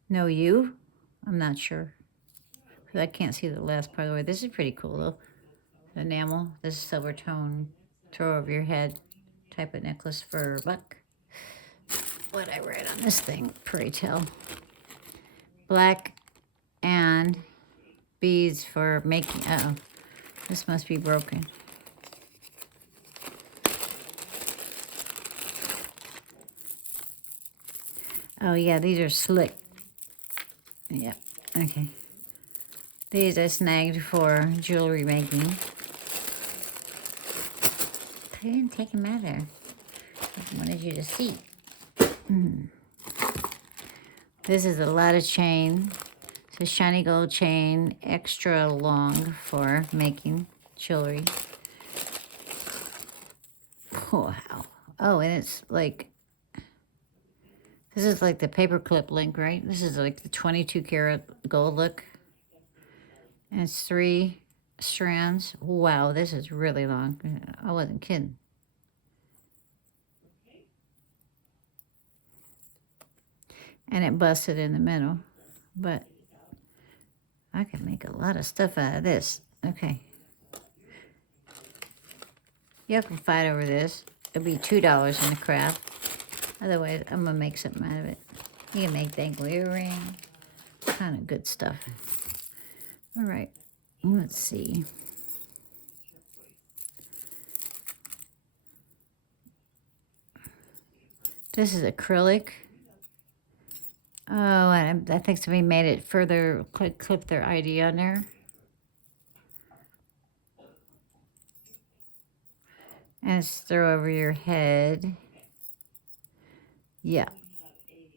know you. I'm not sure. I can't see the last part of the way. This is pretty cool though. The enamel. This is silver tone. Throw over your head type of necklace for $1. What I read on this thing, pray tell. Black and beads for making. Uh oh, this must be broken. Oh yeah, these are slick. Yeah, okay. These I snagged for jewelry making. I didn't take them out of there. I wanted you to see. This is a lot of chain. It's a shiny gold chain, extra long for making jewelry. Wow. Oh, and it's like, this is like the paperclip link, right? This is like the 22 karat gold look. And it's 3 strands. Wow, this is really long. I wasn't kidding. And it busted in the middle. But I can make a lot of stuff out of this. Okay. You can fight over this. It'll be $2 in the craft. Otherwise, I'm going to make something out of it. You can make dangle earring. Kind of good stuff. All right. Let's see. This is acrylic. Oh, and I think somebody made it further, clip their ID on there. And it's throw over your head. Yeah.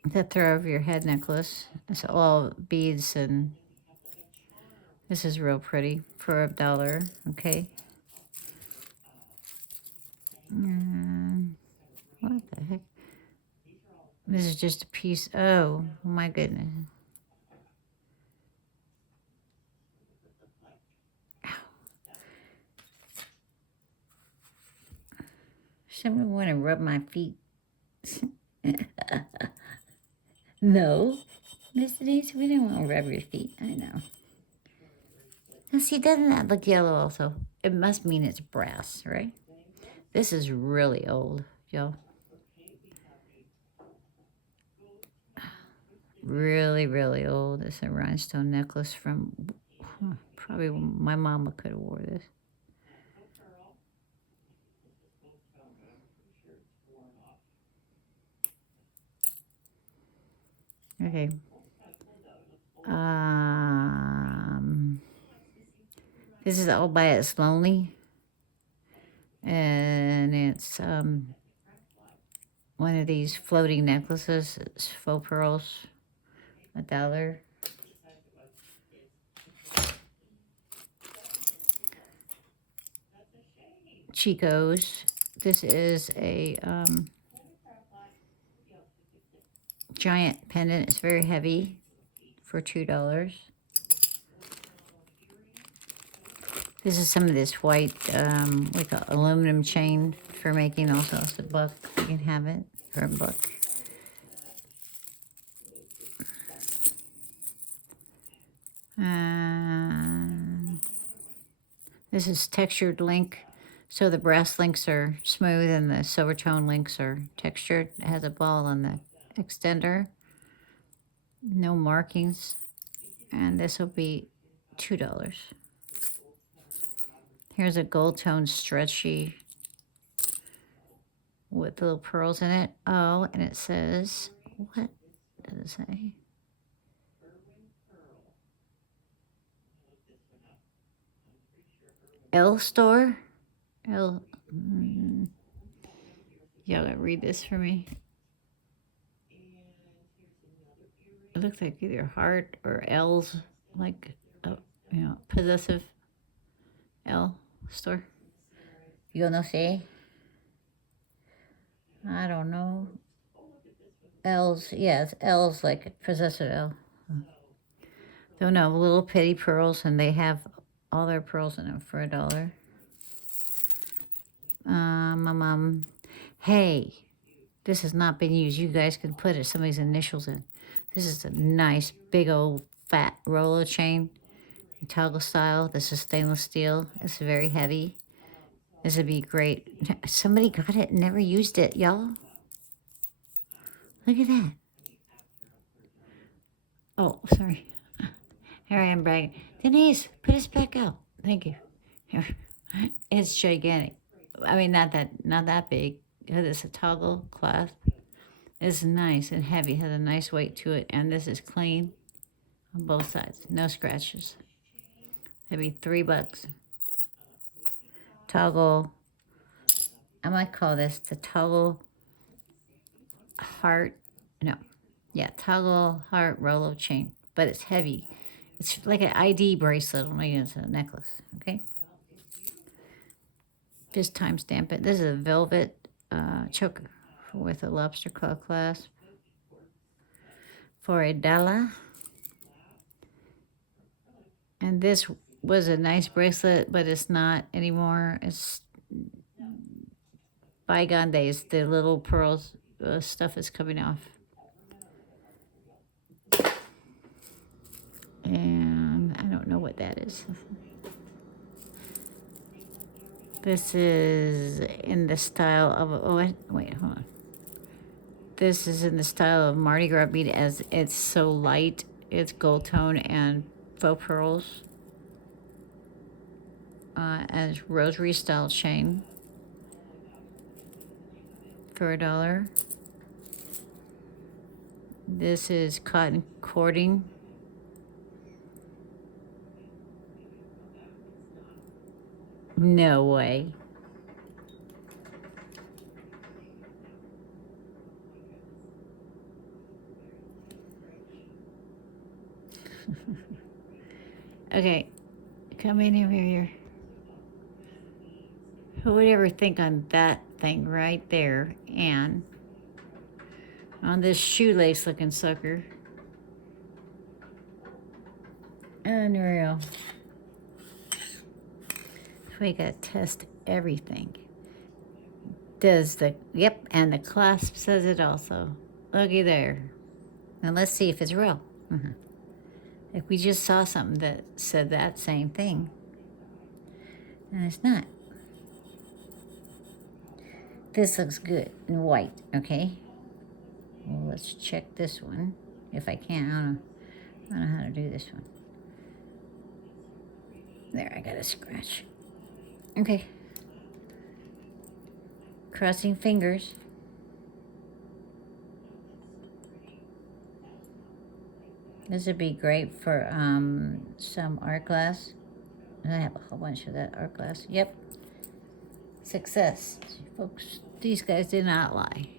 The throw over your head necklace. It's all beads, and this is real pretty for $1. Okay. What the heck? This is just a piece. Oh, my goodness. Ow. Somebody want to rub my feet? No. Miss Denise, we don't want to rub your feet. I know. Now, see, doesn't that look yellow also? It must mean it's brass, right? This is really old, y'all. Really, really old. It's a rhinestone necklace from, probably my mama could have wore this. Okay. Um, this is All by It's Lonely. And it's one of these floating necklaces. It's faux pearls, $1. Chico's. This is a giant pendant. It's very heavy for $2. This is some of this white, like a aluminum chain for making also. It's $1. You can have it for $1. This is textured link. So the brass links are smooth and the silver tone links are textured. It has a ball on the extender. No markings. And this will be $2. Here's a gold tone stretchy with little pearls in it. Oh, and it says, what does it say? L store? L. Y'all gotta read this for me. It looks like either heart or L's, like, possessive L store. You gonna see? I don't know. L's, yeah, it's L's like possessive L. Don't know, little petty pearls, and they have all their pearls in them for $1. Hey, this has not been used. You guys can put it somebody's initials in. This is a nice big old fat roller chain, toggle style. This is stainless steel. It's very heavy. This would be great. Somebody got it and never used it, y'all. Look at that. Oh, sorry. Here I am bragging. Denise, put this back out. Thank you. Here. It's gigantic. I mean, not that big. It's a toggle clasp. It's nice and heavy. Has a nice weight to it. And this is clean on both sides. No scratches. It'd be $3. Toggle. I might call this the toggle heart. No. Yeah, toggle heart Rolo chain. But it's heavy. It's like an ID bracelet, only it's a necklace. Okay. Just timestamp it. This is a velvet choker with a lobster claw clasp for $1. And this was a nice bracelet, but it's not anymore. It's bygone days. The little pearls stuff is coming off. And I don't know what that is. This is in the style of, wait, hold on. This is in the style of Mardi Gras bead, as it's so light. It's gold tone and faux pearls. And rosary style chain for $1. This is cotton cording. No way. Okay, come in over here. Who would ever think on that thing right there, and on this shoelace looking sucker? Unreal. We gotta test everything. Yep, and the clasp says it also. Looky there. Now let's see if it's real. If we just saw something that said that same thing, and it's not. This looks good in white, okay? Well, let's check this one. If I can, I don't know how to do this one. There, I got a scratch. Okay. Crossing fingers. This would be great for some art glass. I have a whole bunch of that art glass. Yep. Success. Folks, these guys did not lie.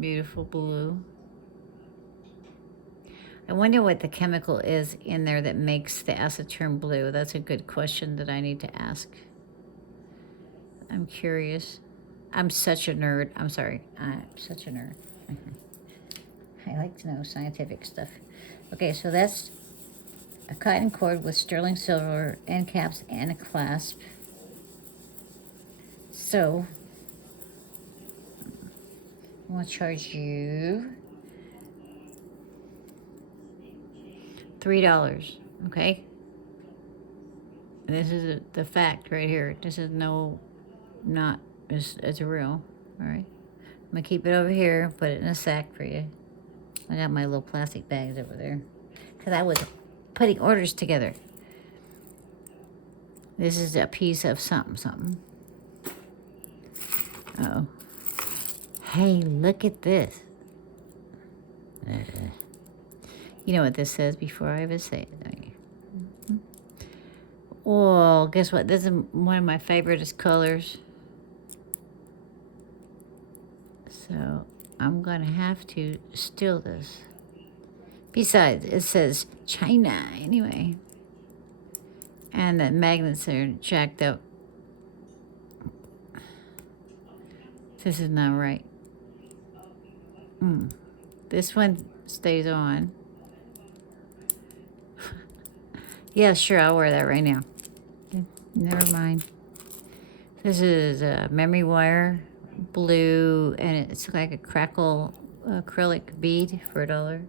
Beautiful blue. I wonder what the chemical is in there that makes the acetone blue. That's a good question that I need to ask. I'm curious. I'm such a nerd. I'm sorry. I'm such a nerd. I like to know scientific stuff. Okay, so that's a cotton cord with sterling silver end caps and a clasp. So, I want to charge you $3, okay? This is the fact right here. This is it's real, all right? I'm gonna keep it over here, put it in a sack for you. I got my little plastic bags over there because I was putting orders together. This is a piece of something. Uh-oh. Hey, look at this. You know what this says before I ever say it, don't you? Oh, guess what? This is one of my favorite colors. So I'm going to have to steal this. Besides, it says China anyway. And the magnets are jacked up. This is not right. This one stays on. Yeah, sure, I'll wear that right now. Never mind. This is a memory wire, blue, and it's like a crackle acrylic bead for $1.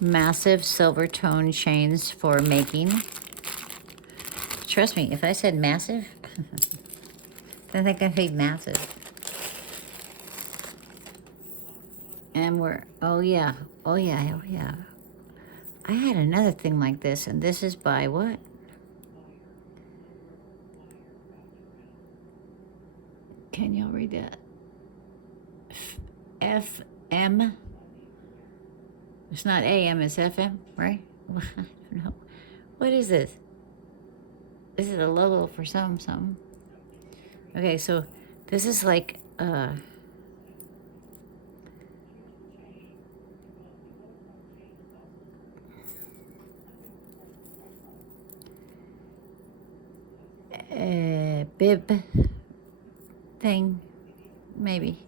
Massive silver tone chains for making. Trust me, if I said massive, I think I said massive. And oh yeah. I had another thing like this, and this is by what? Can y'all read that? FM. It's not AM, it's FM, right? I don't know. What is this? This is a logo for something. Okay, so this is like bib thing, maybe.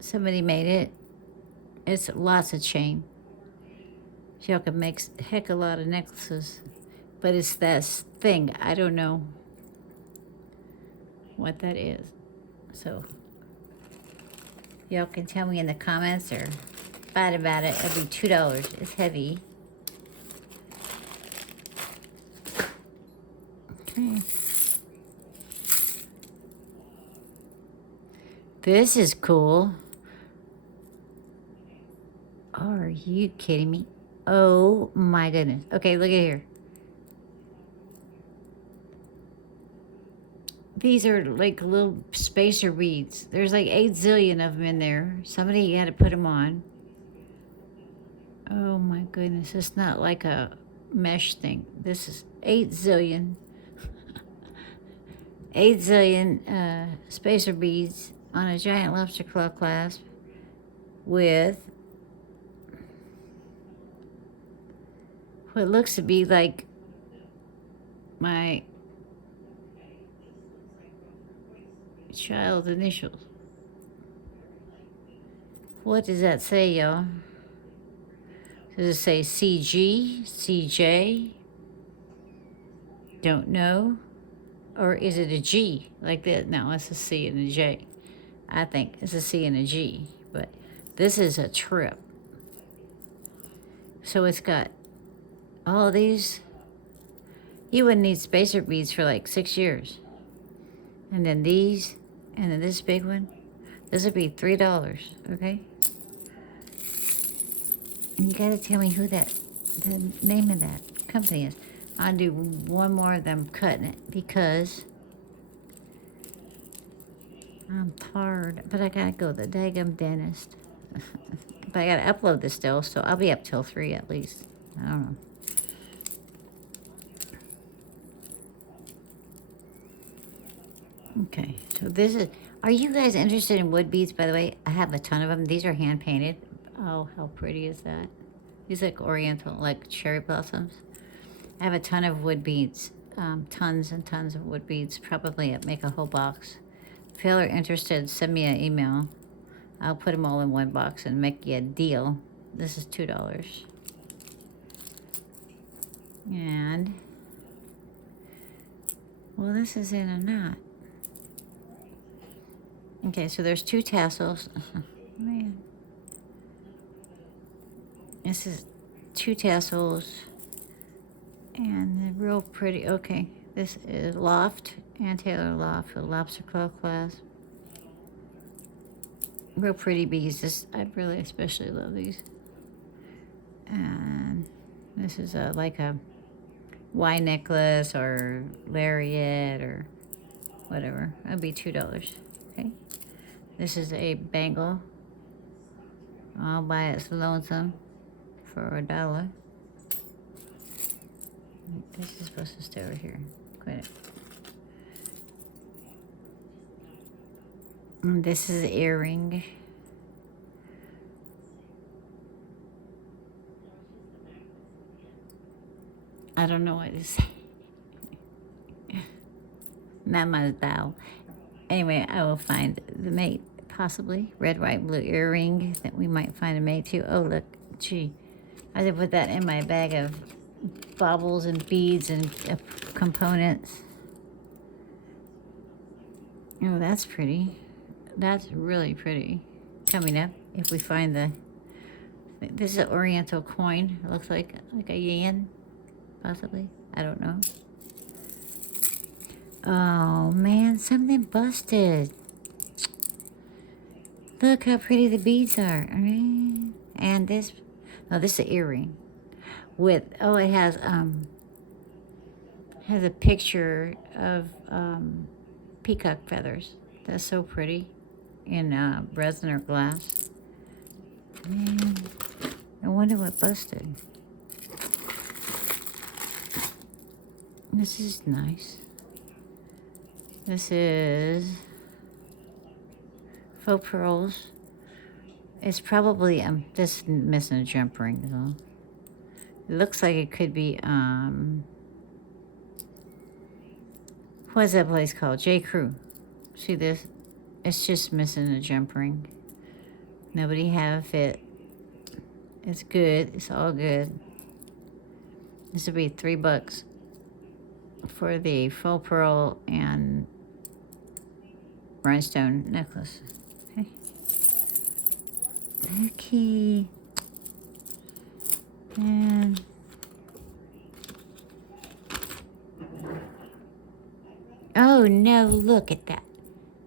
Somebody made it. It's lots of chain. Y'all can make a heck of a lot of necklaces. But it's that thing. I don't know what that is. So, y'all can tell me in the comments or fight about it. It'll be $2. It's heavy. Okay. This is cool. Are you kidding me? Oh my goodness. Okay, look at here. These are like little spacer beads. There's like 8 zillion of them in there. Somebody had to put them on. Oh my goodness. It's not like a mesh thing. This is 8 zillion. 8 zillion spacer beads on a giant lobster claw clasp with what looks to be like my child's initials. What does that say, y'all? Does it say CG, CJ? Don't know. Or is it a G like that? No, it's a C and a J. I think it's a C and a G. But this is a trip. So it's got all these. You wouldn't need spacer beads for like 6 years. And then these, and then this big one. This would be $3, okay? And you gotta tell me who the name of that company is. I'll do one more of them cutting it because I'm tired, but I gotta go to the daggum dentist. But I gotta upload this still, so I'll be up till 3 at least. I don't know. Okay, so this is, are you guys interested in wood beads, by the way? I have a ton of them. These are hand painted. Oh, how pretty is that? These like oriental, like cherry blossoms. I have a ton of wood beads. Tons and tons of wood beads. Probably make a whole box. If you're interested, send me an email. I'll put them all in one box and make you a deal. This is $2. And, well, this is in a knot. Okay, so there's 2 tassels. Man. This is 2 tassels. And they're real pretty. Okay, this is Loft, Ann Taylor Loft, a lobster claw clasp. Real pretty beads. This, I really especially love these. And this is like a Y necklace or lariat or whatever. That'd be $2. Okay. This is a bangle all by its lonesome for $1. This is supposed to stay over here. Quit it. And this is an earring. I don't know what to say. Not my style. Anyway, I will find the mate, possibly. Red, white, blue earring that we might find a mate to. Oh, look. Gee. I did put that in my bag of baubles and beads and components. Oh, that's pretty. That's really pretty. Coming up, if we find the... This is an oriental coin. It looks like a yen, possibly. I don't know. Oh, man, something busted. Look how pretty the beads are. And this... Oh, this is an earring. With... Oh, it has a picture of peacock feathers. That's so pretty. In resin or glass. Man, I wonder what busted. This is nice. This is faux pearls. It's probably this missing a jump ring though. It looks like it could be what's that place called? J. Crew. See this? It's just missing a jump ring. Nobody have a fit. It's good. It's all good. This would be $3 for the faux pearl and rhinestone necklace. Okay. Okay. And oh no, look at that.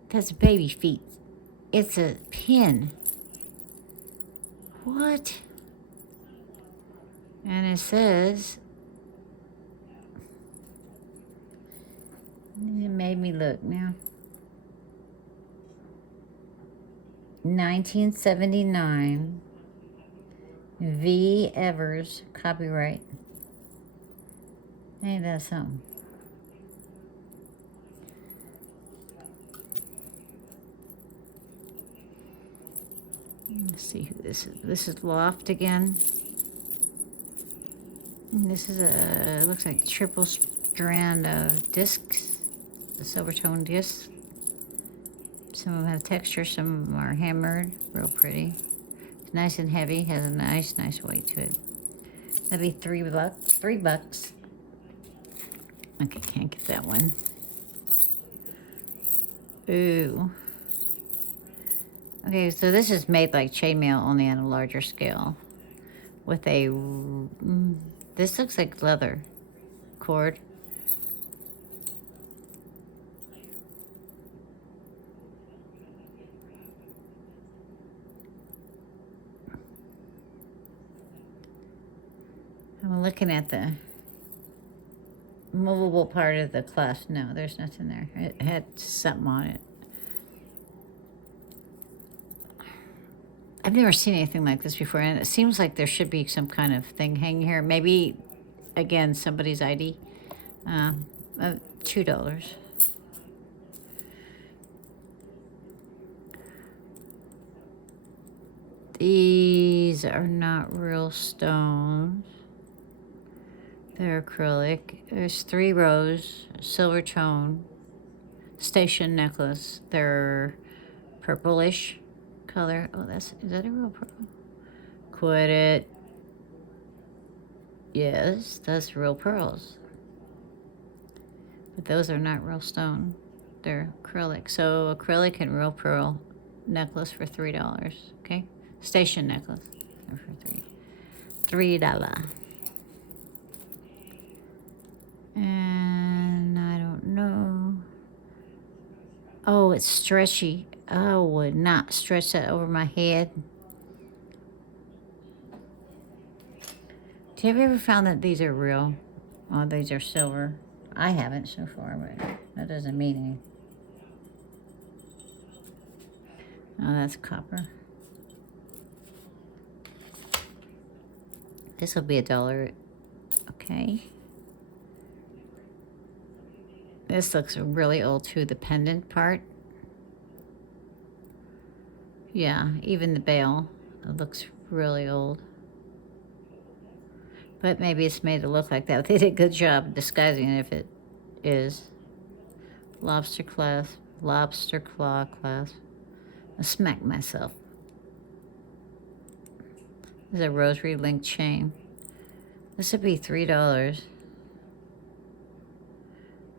That's baby feet. It's a pin. What? And it says, it made me look now. 1979. V. Evers, copyright. Ain't that something? Let's see who this is. This is Loft again. And this is a, looks like triple strand of discs, the silver tone discs. Some of them have texture, some of them are hammered, real pretty. It's nice and heavy, has a nice weight to it. That'd be $3. $3. Okay, can't get that one. Ooh. Okay, so this is made like chainmail, only on a larger scale. With a, this looks like leather cord. I'm looking at the movable part of the clasp. No, there's nothing there. It had something on it. I've never seen anything like this before, and it seems like there should be some kind of thing hanging here. Maybe, again, somebody's ID. Uh, $2. These are not real stones. They're acrylic. There's 3 rows, silver tone, station necklace. They're purplish color. Oh, is that a real purple? Quit it. Yes, that's real pearls. But those are not real stone. They're acrylic. So acrylic and real pearl necklace for $3. Okay? Station necklace for $3. And I don't know. Oh, it's stretchy. I would not stretch that over my head. Do you ever found that these are real? Oh, these are silver. I haven't so far, but that doesn't mean anything. Oh, that's copper. This will be $1. Okay. This looks really old too, the pendant part. Yeah, even the bail. It looks really old. But maybe it's made to look like that. They did a good job disguising it if it is. Lobster claw clasp. I smacked myself. This is a rosary link chain. This would be $3.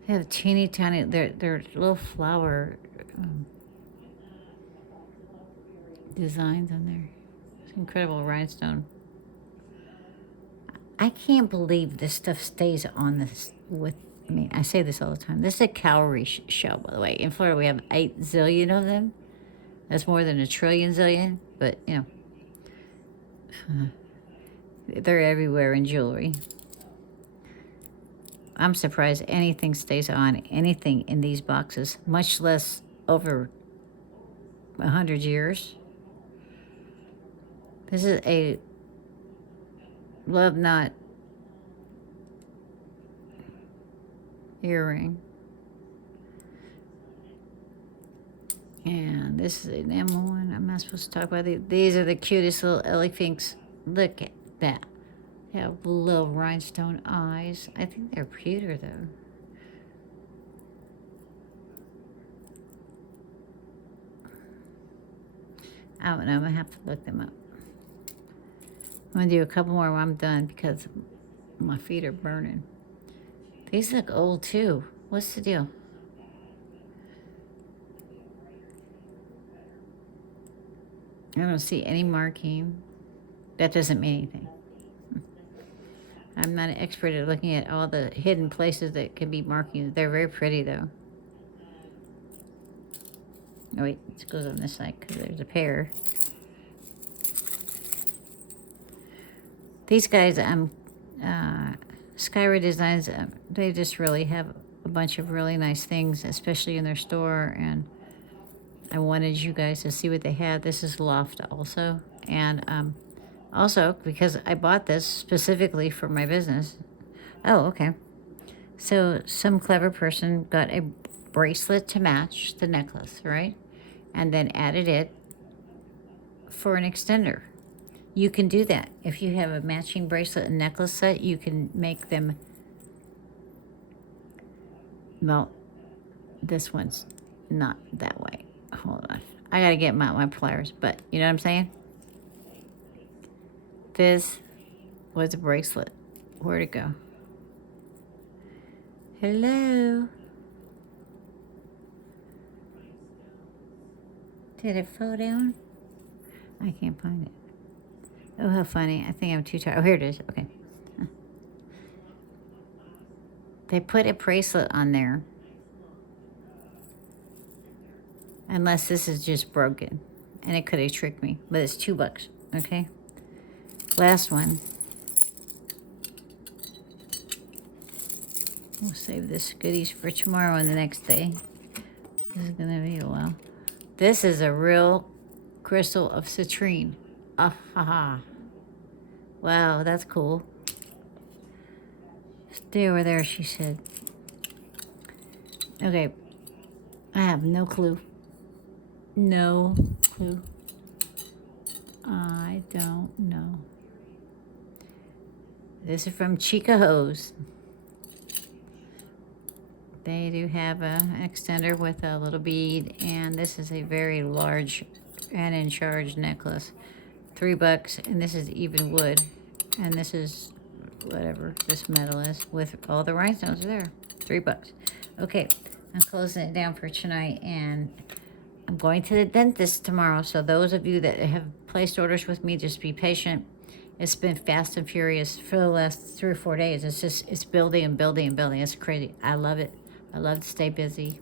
They have teeny tiny, they're little flower designs on there. It's incredible rhinestone. I can't believe this stuff stays on this with, I mean, I say this all the time. This is a cowrie shell, by the way. In Florida, we have 8 zillion of them. That's more than a trillion zillion, but, you know, they're everywhere in jewelry. I'm surprised anything stays on anything in these boxes, much less over 100 years. This is a love knot earring. And this is an enamel one. I'm not supposed to talk about these. These are the cutest little elephants. Look at that. They have little rhinestone eyes. I think they're pewter though. I don't know. I'm going to have to look them up. I'm going to do a couple more when I'm done because my feet are burning. These look old too. What's the deal? I don't see any marking. That doesn't mean anything. I'm not an expert at looking at all the hidden places that can be markings. They're very pretty though. Oh wait, it goes on this side because there's a pair. These guys, Skyra Designs, they just really have a bunch of really nice things, especially in their store. And I wanted you guys to see what they had. This is Loft also. And also, because I bought this specifically for my business. Oh, okay. So some clever person got a bracelet to match the necklace, right? And then added it for an extender. You can do that. If you have a matching bracelet and necklace set, you can make them, well, this one's not that way. Hold on. I got to get my pliers, but you know what I'm saying? This was a bracelet. Where'd it go? Hello? Did it fall down? I can't find it. Oh, how funny. I think I'm too tired. Oh, here it is. Okay. They put a bracelet on there. Unless this is just broken. And it could have tricked me. But it's $2. Okay? Last one. We'll save this goodies for tomorrow and the next day. This is going to be a while. This is a real crystal of citrine. Ah ha ha. Wow, that's cool. Stay over there, she said. Okay. I have no clue. No clue. I don't know. This is from Chica Hose. They do have an extender with a little bead, and this is a very large and in charge necklace. $3, and this is even wood, and this is whatever this metal is with all the rhinestones there. $3. Okay, I'm closing it down for tonight, and I'm going to the dentist tomorrow. So those of you that have placed orders with me, just be patient. It's been fast and furious for the last 3 or 4 days. It's building and building and building. It's crazy. I love it. I love to stay busy.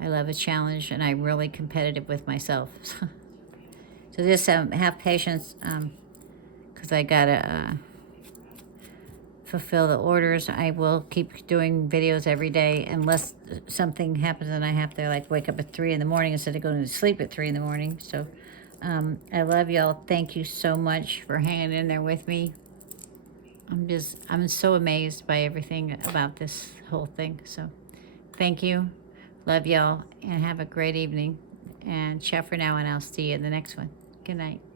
I love a challenge, and I'm really competitive with myself. So just have patience, because I gotta fulfill the orders. I will keep doing videos every day unless something happens and I have to like wake up at 3 in the morning instead of going to sleep at 3 in the morning. So I love y'all. Thank you so much for hanging in there with me. I'm so amazed by everything about this whole thing. So thank you. Love y'all, and have a great evening. And ciao for now, and I'll see you in the next one. Good night.